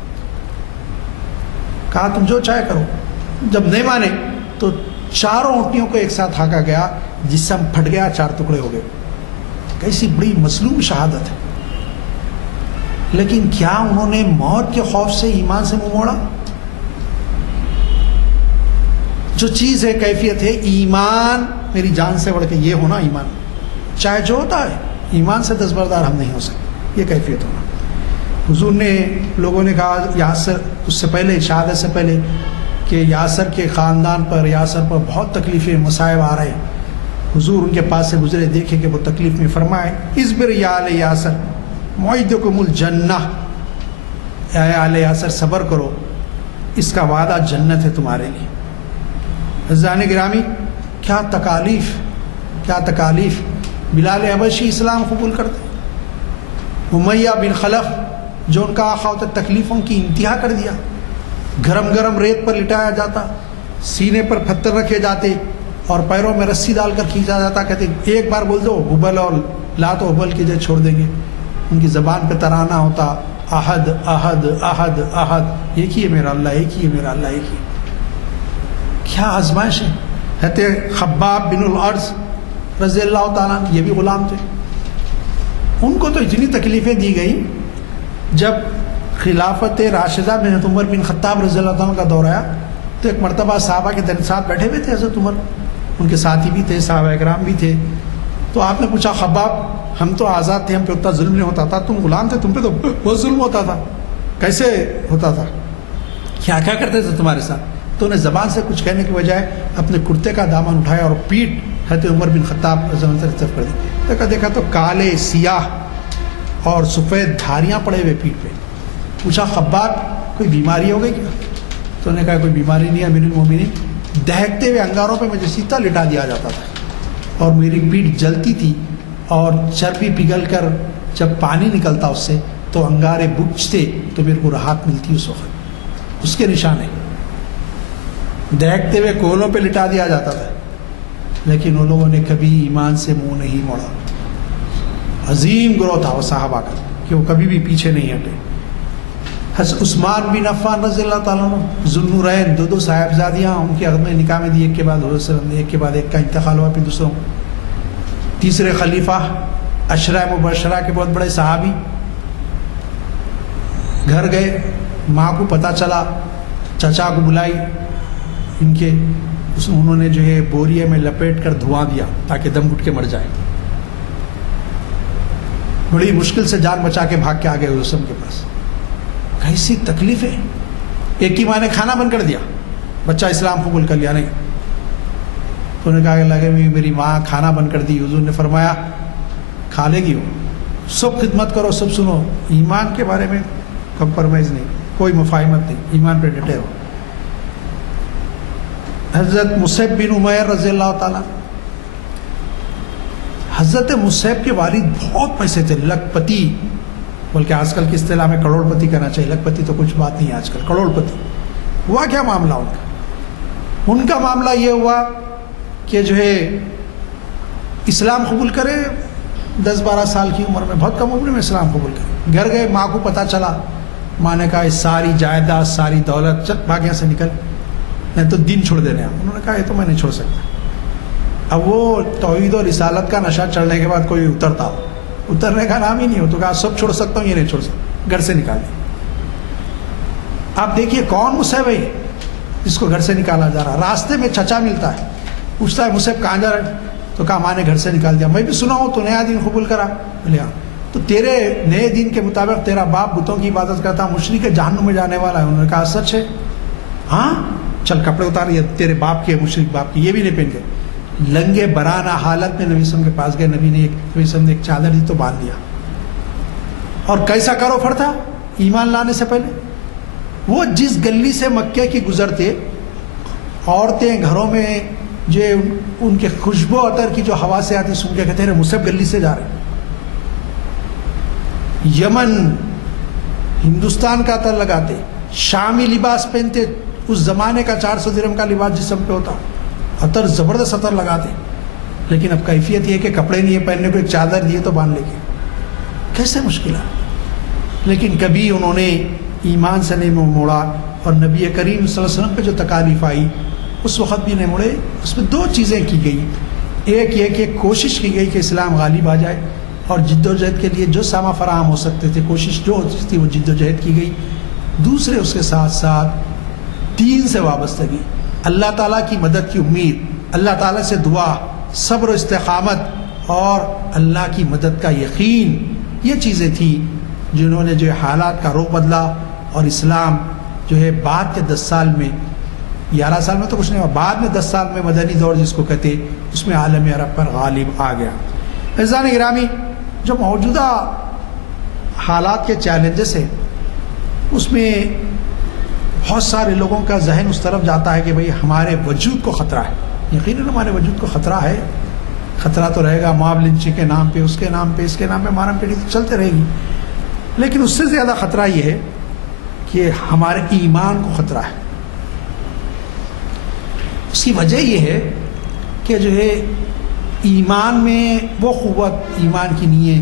کہا تم جو چاہے کرو. جب نہیں مانے تو چاروں اونٹیوں کو ایک ساتھ ہانکا گیا، جسم پھٹ گیا، 4 ٹکڑے ہو گئے. کیسی بڑی مظلوم شہادت ہے. لیکن کیا انہوں نے موت کے خوف سے ایمان سے منہ موڑا؟ جو چیز ہے، کیفیت ہے، ایمان میری جان سے بڑھ کے یہ ہونا ایمان، چاہے جو ہوتا ہے ایمان سے دستبردار ہم نہیں ہو سکتے، یہ کیفیت ہونا. حضور نے، لوگوں نے کہا یاسر، اس سے پہلے شہادت سے پہلے، کہ یاسر کے خاندان پر، یاسر پر بہت تکلیفیں، مصائب آ رہے ہیں. حضور ان کے پاس سے گزرے، دیکھے کہ وہ تکلیف میں، فرمائے اصبر یا آل یاسر موعدکم الجنہ، اے آل یاسر صبر کرو، اس کا وعدہ جنت ہے تمہارے لیے. عزیزان گرامی، کیا تکالیف، کیا تکالیف. بلال حبشی اسلام قبول کرتے، امیہ بن خلف جو ان کا آقا ہوتا، تکلیفوں کی انتہا کر دیا. گرم گرم ریت پر لٹایا جاتا، سینے پر پتھر رکھے جاتے اور پیروں میں رسی ڈال کر کھینچا جاتا. کہتے ایک بار بول دو حبل اور لات و حبل کی جگہ چھوڑ دیں گے. ان کی زبان پہ ترانہ ہوتا، احد احد احد احد، ایک ہی ہے میرا اللہ، ایک ہی ہے میرا اللہ، ایک ہی. کیا آزمائش ہے. کہتے خباب بن الارض رضی اللہ تعالیٰ، یہ بھی غلام تھے. ان کو تو اتنی تکلیفیں دی گئی، جب خلافت راشدہ میں حضرت عمر بن خطاب رضی اللہ تعالیٰ کا دور آیا تو ایک مرتبہ صحابہ کے ساتھ بیٹھے ہوئے تھے حضرت عمر، ان کے ساتھی بھی تھے، صحابہ اکرام بھی تھے. تو آپ نے پوچھا خباب، ہم تو آزاد تھے، ہم پہ اتنا ظلم نہیں ہوتا تھا، تم غلام تھے، تم پہ تو بہت ظلم ہوتا تھا، کیسے ہوتا تھا، کیا کیا کرتے تھے تمہارے ساتھ؟ تو انہیں زبان سے کچھ کہنے کی بجائے اپنے کرتے کا دامن اٹھایا اور پیٹ حضرت عمر بن خطاب رضی اللہ عنہ سے طرف کر دی. دیکھا تو کالے سیاہ اور سفید دھاریاں پڑے ہوئے پیٹ پہ. پوچھا خباب کوئی بیماری ہو گئی کیا؟ تو انہوں نے کہا کوئی بیماری نہیں ہے امیر المومنین، دہکتے ہوئے انگاروں پہ مجھے سیدھا لٹا دیا جاتا تھا اور میری پیٹھ جلتی تھی اور چربی پگھل کر جب پانی نکلتا اس سے تو انگارے بجھتے تو میرے کو راحت ملتی. اس وقت اس کے نشانے، دہکتے ہوئے کولوں پہ لٹا دیا جاتا تھا، لیکن ان لوگوں نے کبھی ایمان سے منہ نہیں موڑا. عظیم گروہ تھا وہ صحابہ کا کہ وہ کبھی بھی پیچھے نہیں ہٹے. حضرت عثمان بن عفان رضی اللہ تعالیٰ عنہ ذوالنورین، دو صاحبزادیاں ان کے عہد میں نکاح میں دی، ایک کے بعد حضرت صلی اللہ علیہ وسلم نے ایک کے بعد ایک کا انتقال ہوا، پھر دوسروں. تیسرے خلیفہ عشرہ مبشرہ کے بہت بڑے صحابی گھر گئے، ماں کو پتہ چلا، چچا کو بلائی ان کے، انہوں نے جو ہے بوریے میں لپیٹ کر دھواں دیا تاکہ دم گھٹ کے مر جائے. بڑی مشکل سے جان بچا کے بھاگ کے آ گئے رسم کے پاس. کیسی تکلیف ہے. ایک کی ماں نے کھانا بند کر دیا، بچہ اسلام قبول کر لیا نہیں. تو انہوں نے کہا کہ لگے میری ماں کھانا بند کر دی. حضور نے فرمایا کھا لے گی وہ، سب خدمت کرو، سب سنو، ایمان کے بارے میں کمپرومائز نہیں، کوئی مفاہمت نہیں، ایمان پہ ڈٹے ہو. حضرت مصعب بن عمیر رضی اللہ تعالیٰ، حضرت مصعب کے والد بہت پیسے تھے، لکھ پتی، بلکہ آج کل کی اصطلاح میں کروڑ پتی کہنا چاہیے، لکھ پتی تو کچھ بات نہیں ہے آج کل، کروڑ پتی. ہوا کیا معاملہ ان کا معاملہ یہ ہوا کہ جو ہے اسلام قبول کرے 10-12 سال کی عمر میں، بہت کم عمر میں اسلام قبول کرے. گھر گئے، ماں کو پتہ چلا، ماں نے کہا ساری جائیداد، ساری دولت، چل بھاگ یہاں سے نکل، نہیں تو دین چھوڑ دینے. انہوں نے کہا یہ تو میں نہیں چھوڑ سکتا. اب وہ توحید اور رسالت کا نشہ چڑھنے کے بعد کوئی اترتا ہو، اترنے کا نام ہی نہیں ہو، تو کہا سب چھوڑ سکتا ہوں، یہ نہیں چھوڑ سکتا، گھر سے نکال دیا. آپ دیکھیے کون مصعب ہے جس کو گھر سے نکالا جا رہا. راستے میں چچا ملتا ہے، پوچھتا ہے مصعب کہاں جا رہا ہے؟ تو کہا ماں نے گھر سے نکال دیا. میں بھی سنا ہوں تو نیا دین قبول کرا. بولے ہاں. تو تیرے نئے دین کے مطابق تیرا باپ بتوں کی عبادت کرتا، مشرک جہنم میں جانے والا ہے. انہوں نے کہا سچ ہے؟ ہاں چل کپڑے اتار، یہ تیرے باپ کے، مشرک باپ کی، یہ بھی نہیں پہن گئے. لنگے برانہ حالت میں نبی وسلم کے پاس گئے. نبی وسلم نے ایک چادر دی تو باندھ دیا. اور کیسا کرو پھر تھا ایمان لانے سے پہلے. وہ جس گلی سے مکے کی گزرتے، عورتیں گھروں میں جو ان کے خوشبو عطر کی جو ہوا سے آتی سن کے کہتے ہیں مصعب گلی سے جا رہے. یمن ہندوستان کا عطر لگاتے، شامی لباس پہنتے، اس زمانے کا 400 درہم کا لباس جسم پہ ہوتا، عطر زبردست عطر لگاتے. لیکن اب کیفیت یہ کہ کپڑے نہیں پہننے کو، ایک چادر دیے تو باندھ لے کے. کیسے مشکلات. لیکن کبھی انہوں نے ایمان سے نہیں موڑا، اور نبی کریم صلی اللہ علیہ وسلم پہ جو تکالیف آئی اس وقت بھی نہیں موڑے. اس میں دو چیزیں کی گئی، ایک یہ کہ کوشش کی گئی کہ اسلام غالب آ جائے، اور جد و جہد کے لیے جو ساما فراہم ہو سکتے تھے، کوشش جو ہوتی تھی وہ جد و جہد کی گئی. دوسرے اس کے ساتھ ساتھ دین سے وابستگی، اللہ تعالیٰ کی مدد کی امید، اللہ تعالیٰ سے دعا، صبر و استقامت اور اللہ کی مدد کا یقین، یہ چیزیں تھیں جنہوں نے جو ہے حالات کا رخ بدلا، اور اسلام جو ہے بعد کے 10 سال میں، 11 سال میں تو کچھ نہیں ہوا، بعد میں 10 سال میں مدنی دور جس کو کہتے، اس میں عالم عرب پر غالب آ گیا. عزیزان گرامی، جو موجودہ حالات کے چیلنجز ہیں اس میں بہت سارے لوگوں کا ذہن اس طرف جاتا ہے کہ بھئی ہمارے وجود کو خطرہ ہے. یقیناً ہمارے وجود کو خطرہ ہے، خطرہ تو رہے گا، موب لنچنگ کے نام پہ، اس کے نام پہ، اس کے نام پہ مارم پیٹی تو چلتے رہے گی. لیکن اس سے زیادہ خطرہ یہ ہے کہ ہمارے ایمان کو خطرہ ہے. اس کی وجہ یہ ہے کہ جو ہے ایمان میں وہ قوت ایمان کی نہیں ہے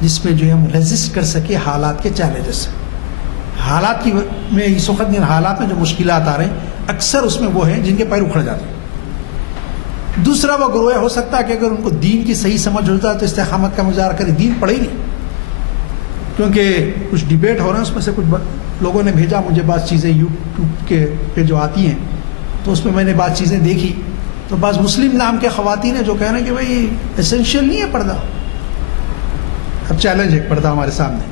جس میں جو ہے ہم ریزسٹ کر سکے حالات کے چیلنجز. حالات کی میں اس وقت حالات میں جو مشکلات آ رہے ہیں اکثر اس میں وہ ہیں جن کے پیر اکھڑ جاتے ہیں. دوسرا وہ گروہ ہو سکتا ہے کہ اگر ان کو دین کی صحیح سمجھ ہو جائے تو استقامت کا مظاہرہ کرے، دین پڑھے نہیں. کیونکہ کچھ ڈیبیٹ ہو رہے ہیں، اس میں سے کچھ لوگوں نے بھیجا مجھے بعض چیزیں یوٹیوب کے پہ جو آتی ہیں، تو اس میں میں نے بعض چیزیں دیکھی. تو بعض مسلم نام کے خواتین ہیں جو کہہ رہے ہیں کہ بھائی ایسینشیل نہیں ہے پردہ. اب چیلنج ہے پردہ ہمارے سامنے،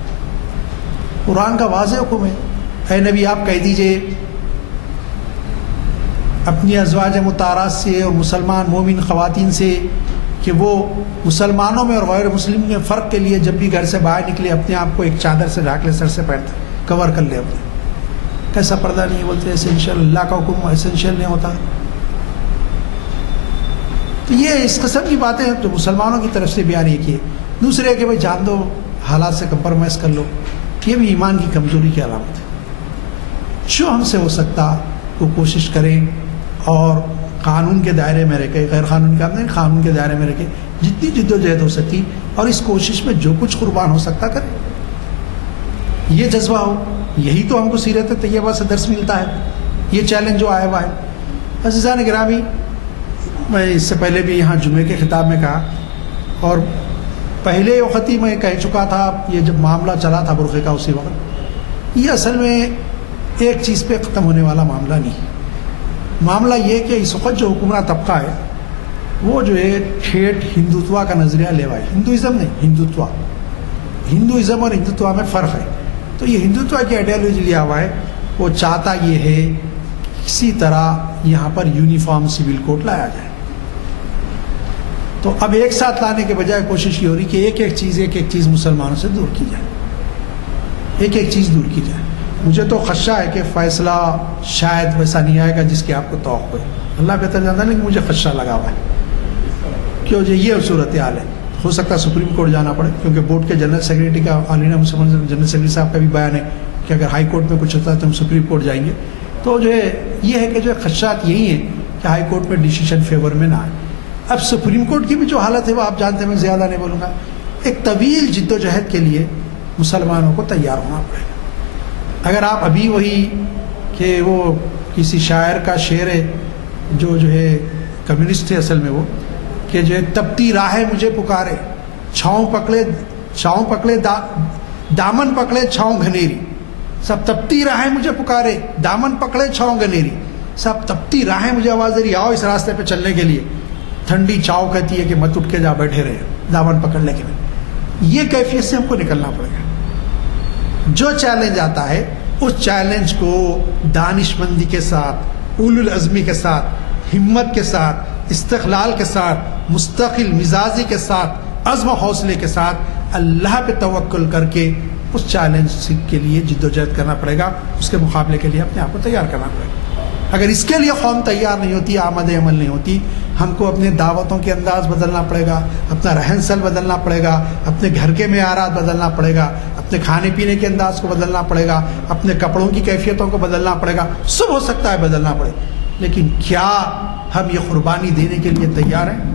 قرآن کا واضح حکم ہے، اے نبی آپ کہہ دیجئے اپنی ازواج مطہرات سے اور مسلمان مومن خواتین سے کہ وہ مسلمانوں میں اور غیر مسلم میں فرق کے لیے جب بھی گھر سے باہر نکلے اپنے آپ کو ایک چادر سے ڈھانک لے، سر سے پیر کور کر لے. اپنے کیسا پردہ نہیں بولتے ایسینشیل، اللہ کا حکم ایسینشیل نہیں ہوتا. تو یہ اس قسم کی باتیں جو مسلمانوں کی طرف سے بیان یہ کی. دوسرے کہ بھائی جان دو، حالات سے کمپرومائز کر لو، یہ بھی ایمان کی کمزوری کی علامت ہے. جو ہم سے ہو سکتا وہ کوشش کریں اور قانون کے دائرے میں رہ کے، غیر قانون کا نہیں، قانون کے دائرے میں رہ کے جتنی جد و جہد ہو سکتی اور اس کوشش میں جو کچھ قربان ہو سکتا کریں. یہ جذبہ ہو، یہی تو ہم کو سیرت طیبہ سے درس ملتا ہے. یہ چیلنج جو آیا ہوا ہے. عزیزان گرامی، میں اس سے پہلے بھی یہاں جمعے کے خطاب میں کہا، اور پہلے وقت ہی میں کہہ چکا تھا، یہ جب معاملہ چلا تھا برقعے کا اسی وقت، یہ اصل میں ایک چیز پہ ختم ہونے والا معاملہ نہیں. معاملہ یہ کہ اس وقت جو حکمراں طبقہ ہے وہ جو ہے ٹھیٹ ہندوتوا کا نظریہ لے آئے. ہندوازم نہیں، ہندوتوا. ہندوازم اور ہندوتوا میں فرق ہے. تو یہ ہندوتوا کی آئیڈیالوجی لیا ہوا ہے. وہ چاہتا یہ ہے کسی طرح یہاں پر یونیفارم سول کوڈ لایا جائے. تو اب ایک ساتھ لانے کے بجائے کوشش یہ ہو رہی کہ ایک ایک چیز مسلمانوں سے دور کی جائے، ایک ایک چیز دور کی جائے. مجھے تو خدشہ ہے کہ فیصلہ شاید ویسا نہیں آئے گا جس کی آپ کو توقع ہے. اللہ بہتر جانتا ہے، لیکن مجھے خدشہ لگا ہوا ہے کہ جو یہ صورتحال ہے. ہو سکتا ہے سپریم کورٹ جانا پڑے، کیونکہ بورڈ کے جنرل سیکریٹری کا عالینہ مسلمان جنرل سیکریٹری صاحب کا بھی بیان ہے کہ اگر ہائی کورٹ میں کچھ ہوتا ہے تو ہم سپریم کورٹ جائیں گے. تو جو ہے یہ ہے کہ جو خدشات یہی ہیں کہ ہائی کورٹ میں ڈیسیشن فیور میں نہ آئے. اب سپریم کورٹ کی بھی جو حالت ہے وہ آپ جانتے ہیں، میں زیادہ نہیں بولوں گا. ایک طویل جد و جہد کے لیے مسلمانوں کو تیار ہونا پڑے گا. اگر آپ ابھی وہی کہ وہ کسی شاعر کا شعر ہے جو ہے کمیونسٹ تھے اصل میں، وہ کہ جو ہے تپتی راہیں مجھے پکارے، چھاؤں پکڑے دامن پکڑے چھاؤں گھنیری. سب تپتی راہیں مجھے پکارے، دامن پکڑے چھاؤں گھنیری. سب تپتی راہیں مجھے آواز دے رہی، آؤ اس راستے پہ چلنے کے لیے. ٹھنڈی چاؤ کہتی ہے کہ مت اٹھ کے جا بیٹھے رہے دامن پکڑنے کے لیے. یہ کیفیت سے ہم کو نکلنا پڑے گا. جو چیلنج آتا ہے اس چیلنج کو دانش مندی کے ساتھ، اولو العزمی کے ساتھ، ہمت کے ساتھ، استقلال کے ساتھ، مستقل مزاجی کے ساتھ، عزم و حوصلے کے ساتھ اللہ پہ توکل کر کے اس چیلنج کے لیے جد و جہد کرنا پڑے گا. اس کے مقابلے کے لیے اپنے آپ کو تیار کرنا پڑے گا. اگر اس کے لیے قوم تیار نہیں ہوتی، آمد عمل نہیں ہوتی، ہم کو اپنے دعوتوں کے انداز بدلنا پڑے گا، اپنا رہن سہن بدلنا پڑے گا، اپنے گھر کے معیارات بدلنا پڑے گا، اپنے کھانے پینے کے انداز کو بدلنا پڑے گا، اپنے کپڑوں کی کیفیتوں کو بدلنا پڑے گا. سب ہو سکتا ہے بدلنا پڑے، لیکن کیا ہم یہ قربانی دینے کے لیے تیار ہیں؟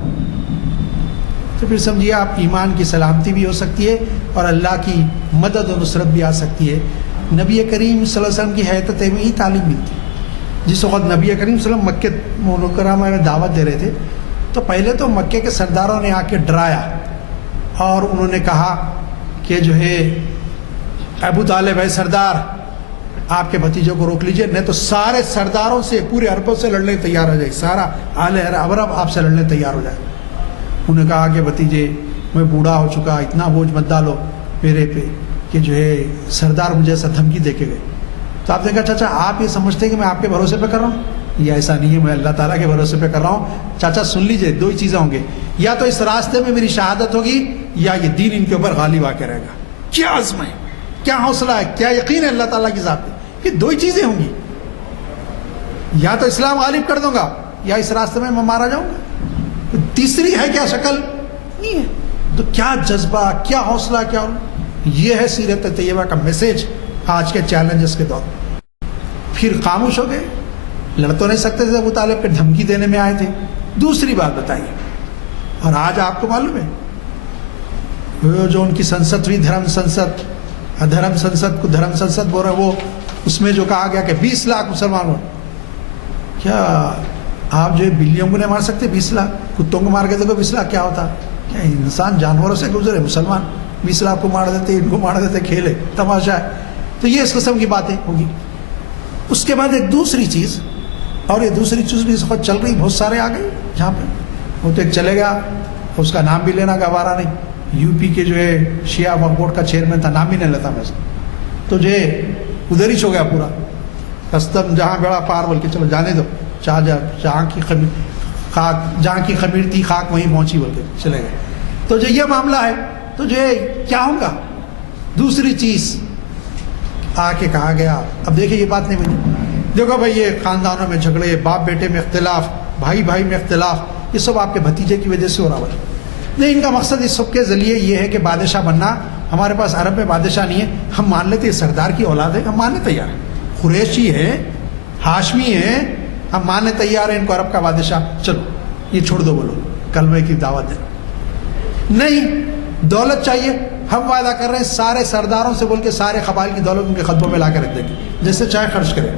تو پھر سمجھیے آپ ایمان کی سلامتی بھی ہو سکتی ہے اور اللہ کی مدد و نصرت بھی آ سکتی ہے. نبی کریم صلی اللہ علیہ وسلم کی حیات میں ہی تعلیم ملتی. جس وقت نبی کریم صلی اللہ علیہ وسلم مکہ مکرمہ میں دعوت دے رہے تھے تو پہلے تو مکے کے سرداروں نے آ کے ڈرایا اور انہوں نے کہا کہ جو ہے ابو طالب ہے سردار، آپ کے بھتیجوں کو روک لیجئے، نہیں تو سارے سرداروں سے پورے عربوں سے لڑنے تیار ہو جائے، سارا آل عرب آپ سے لڑنے تیار ہو جائے. انہوں نے کہا کہ بھتیجے میں بوڑھا ہو چکا، اتنا بوجھ مت ڈالو میرے پہ کہ جو ہے سردار مجھے ایسا دھمکی دے کے گئے. تو آپ نے کہا چاچا آپ یہ سمجھتے ہیں کہ میں آپ کے بھروسے پہ کر رہا ہوں؟ یہ ایسا نہیں ہے، میں اللہ تعالیٰ کے بھروسے پہ کر رہا ہوں. چاچا سن لیجئے، دو ہی چیزیں ہوں گے، یا تو اس راستے میں میری شہادت ہوگی یا یہ دین ان کے اوپر غالب آ کے رہے گا. کیا عزم ہے، کیا حوصلہ ہے، کیا یقین ہے اللہ تعالیٰ کی ذات پہ. یہ دو ہی چیزیں ہوں گی، یا تو اسلام غالب کر دوں گا یا اس راستے میں مارا جاؤں گا. تیسری ہے کیا شکل نہیں ہے. تو کیا جذبہ، کیا حوصلہ، کیا، یہ ہے سیرت طیبہ کا میسج آج کے چیلنجز کے دور. پھر خاموش ہو گئے، لڑ تو نہیں سکتے تھے، ابو طالب پہ دھمکی دینے میں آئے تھے. دوسری بات بتائیے، اور آج آپ کو معلوم ہے وہ جو ان کی سنسد ہوئی، دھرم سنسد، ادھرم سنسد کو دھرم سنسد بول رہے، وہ اس میں جو کہا گیا کہ 20 لاکھ مسلمان ہو. کیا آپ جو ہے بلیوں کو نہیں مار سکتے؟ 20 لاکھ کتوں کو مار کے دیکھو 20 لاکھ کیا ہوتا. کیا انسان جانوروں سے گزرے؟ مسلمان 20 لاکھ کو مار دیتے، ان کو مار دیتے، کھیلے تماشا ہے. تو یہ اس قسم کی باتیں ہوگی. اس کے بعد ایک دوسری چیز، اور یہ دوسری چیز بھی اس وقت چل رہی، بہت سارے آ گئے جہاں پہ وہ تو ایک چلے گا، اس کا نام بھی لینا گوارا نہیں، یو پی کے جو ہے شیعہ وقف بورڈ کا چیئرمین تھا، نام بھی نہیں لیتا میں سے، تو جو ہے ادھر ہی چھو گیا پورا. کسٹم جہاں بڑا پار بول کے چلو جانے دو، جہاں کی خمیر تھی خاک وہیں پہنچی بول کے چلے گئے. تو جو یہ معاملہ ہے تو جو کیا ہوگا. دوسری چیز آ کے کہا گیا، اب دیکھیں یہ بات نہیں ملی، دیکھو بھائی یہ خاندانوں میں جھگڑے، باپ بیٹے میں اختلاف، بھائی بھائی میں اختلاف، یہ سب آپ کے بھتیجے کی وجہ سے ہو رہا ہے. نہیں، ان کا مقصد اس سب کے ذریعے یہ ہے کہ بادشاہ بننا. ہمارے پاس عرب میں بادشاہ نہیں ہے، ہم مان لیتے یہ سردار کی اولاد ہے، ہم ماننے تیار ہیں، قریشی ہے، ہاشمی ہے، ہم ماننے تیار ہیں ان کو عرب کا بادشاہ. چلو یہ چھوڑ دو، بولو کلمے کی دعوت دیں. نہیں، دولت چاہیے، ہم وعدہ کر رہے ہیں سارے سرداروں سے بول کے سارے قبائل کی دولت ان کے خطبوں میں لا کے رکھ دیں گے، جیسے چاہے خرچ کرے.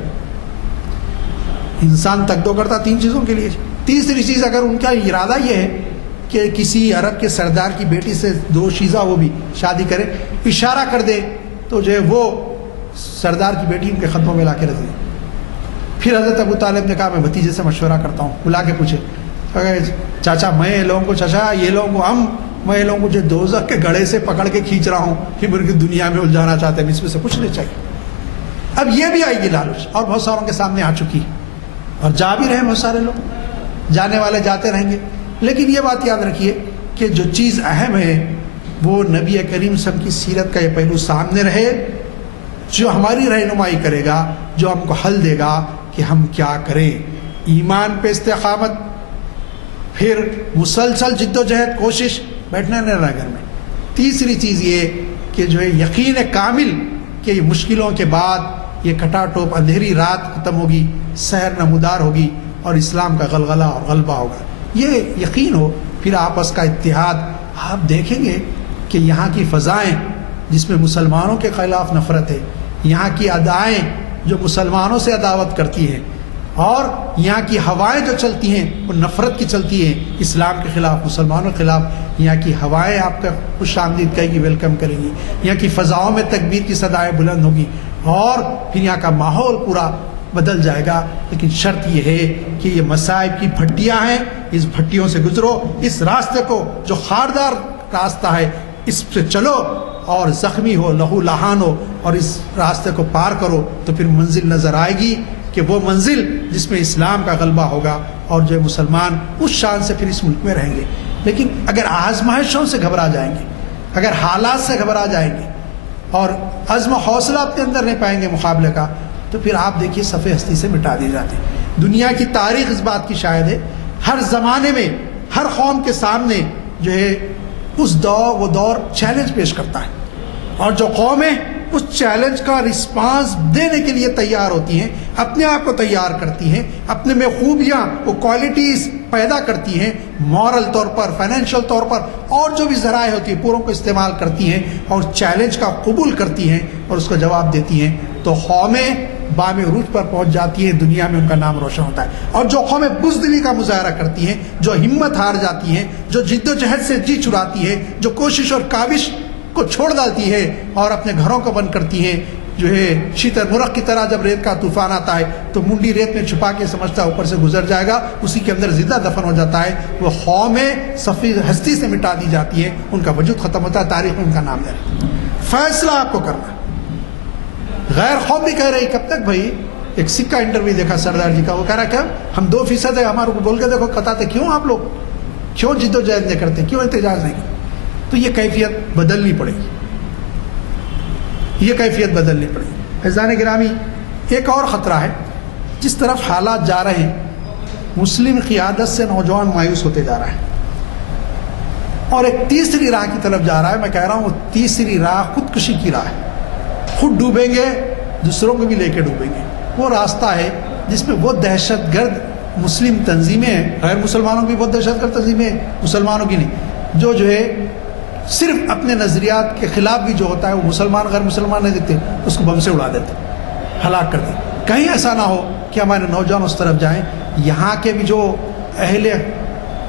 انسان تک دو کرتا 3 چیزوں کے لیے. تیسری چیز، اگر ان کا ارادہ یہ ہے کہ کسی عرب کے سردار کی بیٹی سے 2 شیزہ وہ بھی شادی کرے، اشارہ کر دے، تو جو ہے وہ سردار کی بیٹی ان کے خطبوں میں لا کے رکھ دے. پھر حضرت ابو طالب نے کہا میں بھتیجے سے مشورہ کرتا ہوں. بلا کے پوچھے چاچا میں لوگوں کو، چاچا یہ لوگوں کو میں لوگوں کو جو دوزخ کے گڑھے سے پکڑ کے کھینچ رہا ہوں کہ میرے کی دنیا میں الجھانا چاہتے ہیں، اس میں سے کچھ نہیں چاہیے. اب یہ بھی آئے گی لالچ، اور بہت ساروں کے سامنے آ چکی، اور جا بھی رہے بہت سارے لوگ، جانے والے جاتے رہیں گے. لیکن یہ بات یاد رکھیے کہ جو چیز اہم ہے وہ نبی کریم صلی اللہ علیہ وسلم کی سیرت کا یہ پہلو سامنے رہے، جو ہماری رہنمائی کرے گا، جو ہم کو حل دے گا کہ ہم کیا کریں. ایمان پہ استقامت، پھر مسلسل جد و جہد، کوشش، بیٹھنا نہیں رہنا گھر میں. تیسری چیز یہ کہ جو ہے یقین کامل کہ یہ مشکلوں کے بعد یہ کھٹا ٹوپ اندھیری رات ختم ہوگی، سحر نمودار ہوگی اور اسلام کا غلغلہ اور غلبہ ہوگا. یہ یقین ہو، پھر آپس کا اتحاد. آپ دیکھیں گے کہ یہاں کی فضائیں جس میں مسلمانوں کے خلاف نفرت ہے، یہاں کی ادائیں جو مسلمانوں سے عداوت کرتی ہیں، اور یہاں کی ہوائیں جو چلتی ہیں وہ نفرت کی چلتی ہیں اسلام کے خلاف، مسلمانوں کے خلاف. یہاں کی ہوائیں آپ کا خوش آمدید کہے گی، ویلکم کریں گی. یہاں کی فضاؤں میں تکبیر کی صدائیں بلند ہوگی، اور پھر یہاں کا ماحول پورا بدل جائے گا. لیکن شرط یہ ہے کہ یہ مصائب کی بھٹیاں ہیں، اس بھٹیوں سے گزرو، اس راستے کو جو خاردار راستہ ہے اس سے چلو، اور زخمی ہو، لہو لہان ہو، اور اس راستے کو پار کرو، تو پھر منزل نظر آئے گی کہ وہ منزل جس میں اسلام کا غلبہ ہوگا، اور جو مسلمان اس شان سے پھر اس ملک میں رہیں گے. لیکن اگر آزمائشوں سے گھبرا جائیں گے، اگر حالات سے گھبرا جائیں گے، اور عزم و حوصلہ اپنے اندر نہیں پائیں گے مقابلے کا، تو پھر آپ دیکھیے صفحے ہستی سے مٹا دیے جاتے ہیں. دنیا کی تاریخ اس بات کی شاہد ہے، ہر زمانے میں ہر قوم کے سامنے جو ہے وہ دور چیلنج پیش کرتا ہے، اور جو قومیں اس چیلنج کا رسپانس دینے کے لیے تیار ہوتی ہیں، اپنے آپ کو تیار کرتی ہیں، اپنے میں خوبیاں، وہ کوالٹیز پیدا کرتی ہیں، مورل طور پر، فائنینشیل طور پر، اور جو بھی ذرائع ہوتی ہیں پوروں کو استعمال کرتی ہیں اور چیلنج کا قبول کرتی ہیں اور اس کا جواب دیتی ہیں، تو قومیں بام عروج پر پہنچ جاتی ہیں، دنیا میں ان کا نام روشن ہوتا ہے۔ اور جو قومیں بزدلی کا مظاہرہ کرتی ہیں، جو ہمت ہار جاتی ہیں، جو جد و جہد سے جی چھڑاتی ہے، جو کوشش اور کاوش کو چھوڑ ڈالتی ہے اور اپنے گھروں کو بند کرتی ہیں، جو ہے شیطر مرغ کی طرح جب ریت کا طوفان آتا ہے تو منڈی ریت میں چھپا کے سمجھتا ہے اوپر سے گزر جائے گا، اسی کے اندر زندہ دفن ہو جاتا ہے، وہ قومیں صفی ہستی سے مٹا دی جاتی ہے، ان کا وجود ختم ہوتا ہے، تاریخ میں ان کا نام ہے۔ فیصلہ آپ کو کرنا ہے۔ غیر قوم بھی کہہ رہی کب تک بھائی، ایک سکہ انٹرویو دیکھا سردار جی کا، وہ کہہ رہا کہ ہم 2% ہے، ہمارے کو بول کے دیکھو قطعتے کیوں آپ لوگ کیوں جد و جہد نہیں کرتے، کیوں احتجاج نہیں کرتے؟ تو یہ کیفیت بدلنی پڑے گی، یہ کیفیت بدلنی پڑے گی۔ عزیزان گرامی، ایک اور خطرہ ہے، جس طرف حالات جا رہے ہیں مسلم قیادت سے نوجوان مایوس ہوتے جا رہا ہے اور ایک تیسری راہ کی طرف جا رہا ہے۔ میں کہہ رہا ہوں وہ تیسری راہ خودکشی کی راہ ہے، خود ڈوبیں گے دوسروں کو بھی لے کے ڈوبیں گے۔ وہ راستہ ہے جس میں وہ دہشت گرد مسلم تنظیمیں ہیں، غیر مسلمانوں کی بہت دہشت گرد تنظیمیں ہیں، مسلمانوں کی نہیں، جو ہے صرف اپنے نظریات کے خلاف بھی جو ہوتا ہے وہ مسلمان غیر مسلمان نہیں دیکھتے، اس کو بم سے اڑا دیتے، ہلاک کر دیتے۔ کہیں ایسا نہ ہو کہ ہمارے نوجوان اس طرف جائیں۔ یہاں کے بھی جو اہل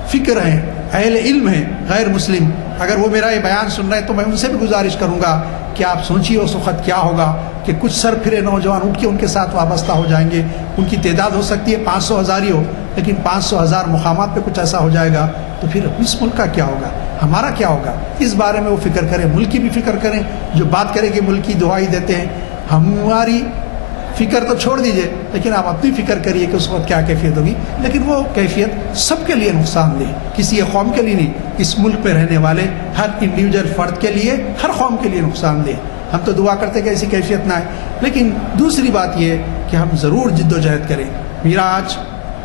فکر ہیں، اہل علم ہیں غیر مسلم، اگر وہ میرا یہ بیان سن رہے ہیں تو میں ان سے بھی گزارش کروں گا کہ آپ سوچیے اس وقت کیا ہوگا کہ کچھ سر پھرے نوجوان اٹھ کے ان کے ساتھ وابستہ ہو جائیں گے۔ ان کی تعداد ہو سکتی ہے 500,000 ہی ہو، لیکن 500,000 مقامات پہ کچھ ایسا ہو جائے گا تو پھر اس ملک کا کیا ہوگا، ہمارا کیا ہوگا؟ اس بارے میں وہ فکر کریں، ملک کی بھی فکر کریں۔ جو بات کریں کہ ملک کی دعائی دیتے ہیں، ہماری فکر تو چھوڑ دیجئے، لیکن آپ اپنی فکر کریے کہ اس وقت کیا کیفیت ہوگی۔ لیکن وہ کیفیت سب کے لیے نقصان دہ، کسی ایک قوم کے لیے نہیں، اس ملک میں رہنے والے ہر انڈیویجول فرد کے لیے، ہر قوم کے لیے نقصان دہ۔ ہم تو دعا کرتے کہ ایسی کیفیت نہ آئے، لیکن دوسری بات یہ ہے کہ ہم ضرور جد و جہد کریں۔ میرا آج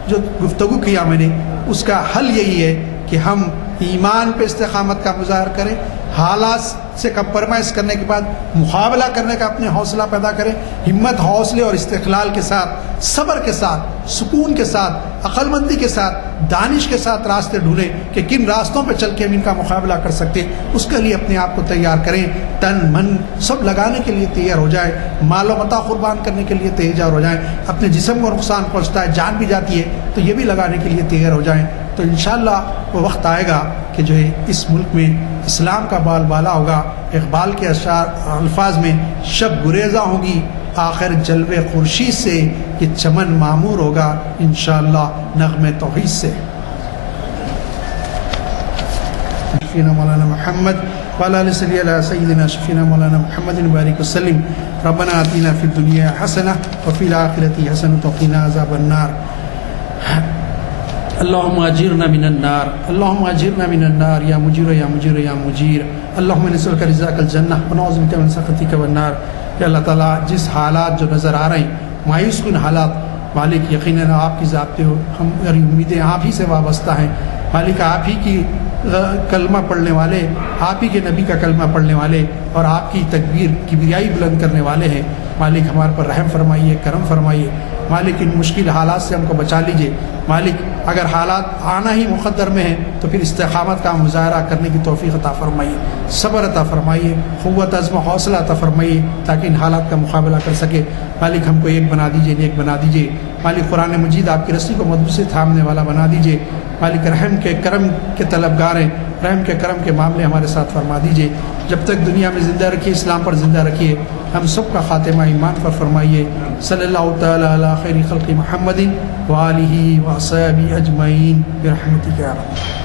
جو گفتگو کیا میں نے، اس کا حل یہی ہے کہ ہم ایمان پہ استقامت کا مظاہرہ کریں، حالات سے کمپرمائز کرنے کے بعد مقابلہ کرنے کا اپنے حوصلہ پیدا کریں، ہمت، حوصلے اور استقلال کے ساتھ، صبر کے ساتھ، سکون کے ساتھ، عقل مندی کے ساتھ، دانش کے ساتھ راستے ڈھونڈیں کہ کن راستوں پہ چل کے ہم ان کا مقابلہ کر سکتے ہیں۔ اس کے لیے اپنے آپ کو تیار کریں، تن من سب لگانے کے لیے تیار ہو جائیں، مال و متاع قربان کرنے کے لیے تیار ہو جائیں۔ اپنے جسم کو نقصان پہنچتا ہے، جان بھی جاتی ہے، تو یہ بھی لگانے کے لیے تیار ہو جائیں۔ تو انشاءاللہ وہ وقت آئے گا کہ جو ہے اس ملک میں اسلام کا بال بالا ہوگا۔ اقبال کے الفاظ میں شب گریزہ ہوگی آخر جلوے خورشید سے، یہ چمن معمور ہوگا انشاءاللہ نغمے توحید سے۔ شفینا مولانا محمد وعلى آل سيدنا شفینا مولانا محمد بارک وسلم۔ ربنا آتنا فی الدنیا حسنہ وفی الآخرۃ حسنہ وقنا عذاب النار۔ اللهم اجرنا من النار، اللهم اجرنا من النار یا مجیر یا مجیر یا مجیر۔ اللهم نسألك رضاك الجنہ ونعوذ بك من سخطك والنار۔ یا اللہ تعالیٰ جس حالات جو نظر آ رہے ہیں مایوس کن حالات، مالک یقیناً آپ کی ذات پہ ہماری امیدیں آپ ہی سے وابستہ ہیں۔ مالک آپ ہی کی کلمہ پڑھنے والے، آپ ہی کے نبی کا کلمہ پڑھنے والے اور آپ کی تکبیر کبریائی بلند کرنے والے ہیں۔ مالک ہمارے پر رحم فرمائیے، کرم فرمائیے۔ مالک ان مشکل حالات سے ہم کو بچا لیجئے۔ مالک اگر حالات آنا ہی مقدر میں ہیں تو پھر استقامت کا مظاہرہ کرنے کی توفیق عطا فرمائیے، صبر عطا فرمائیے، قوت عزم و حوصلہ عطا فرمائیے تاکہ ان حالات کا مقابلہ کر سکے۔ مالک ہم کو ایک بنا دیجئے، نیک بنا دیجئے۔ مالک قرآن مجید آپ کی رسی کو مضبوط سے تھامنے والا بنا دیجئے۔ مالک رحم کے کرم کے طلبگار ہیں، رحم کے کرم کے معاملے ہمارے ساتھ فرما دیجئے۔ جب تک دنیا میں زندہ رکھیے، اسلام پر زندہ رکھیے، ہم سب کا خاتمہ ایمان پر فرمائیے۔ صلی اللہ تعالی علی خیر خلق محمد وآلہ وصحبہ اجمعین برحمتک یا رب۔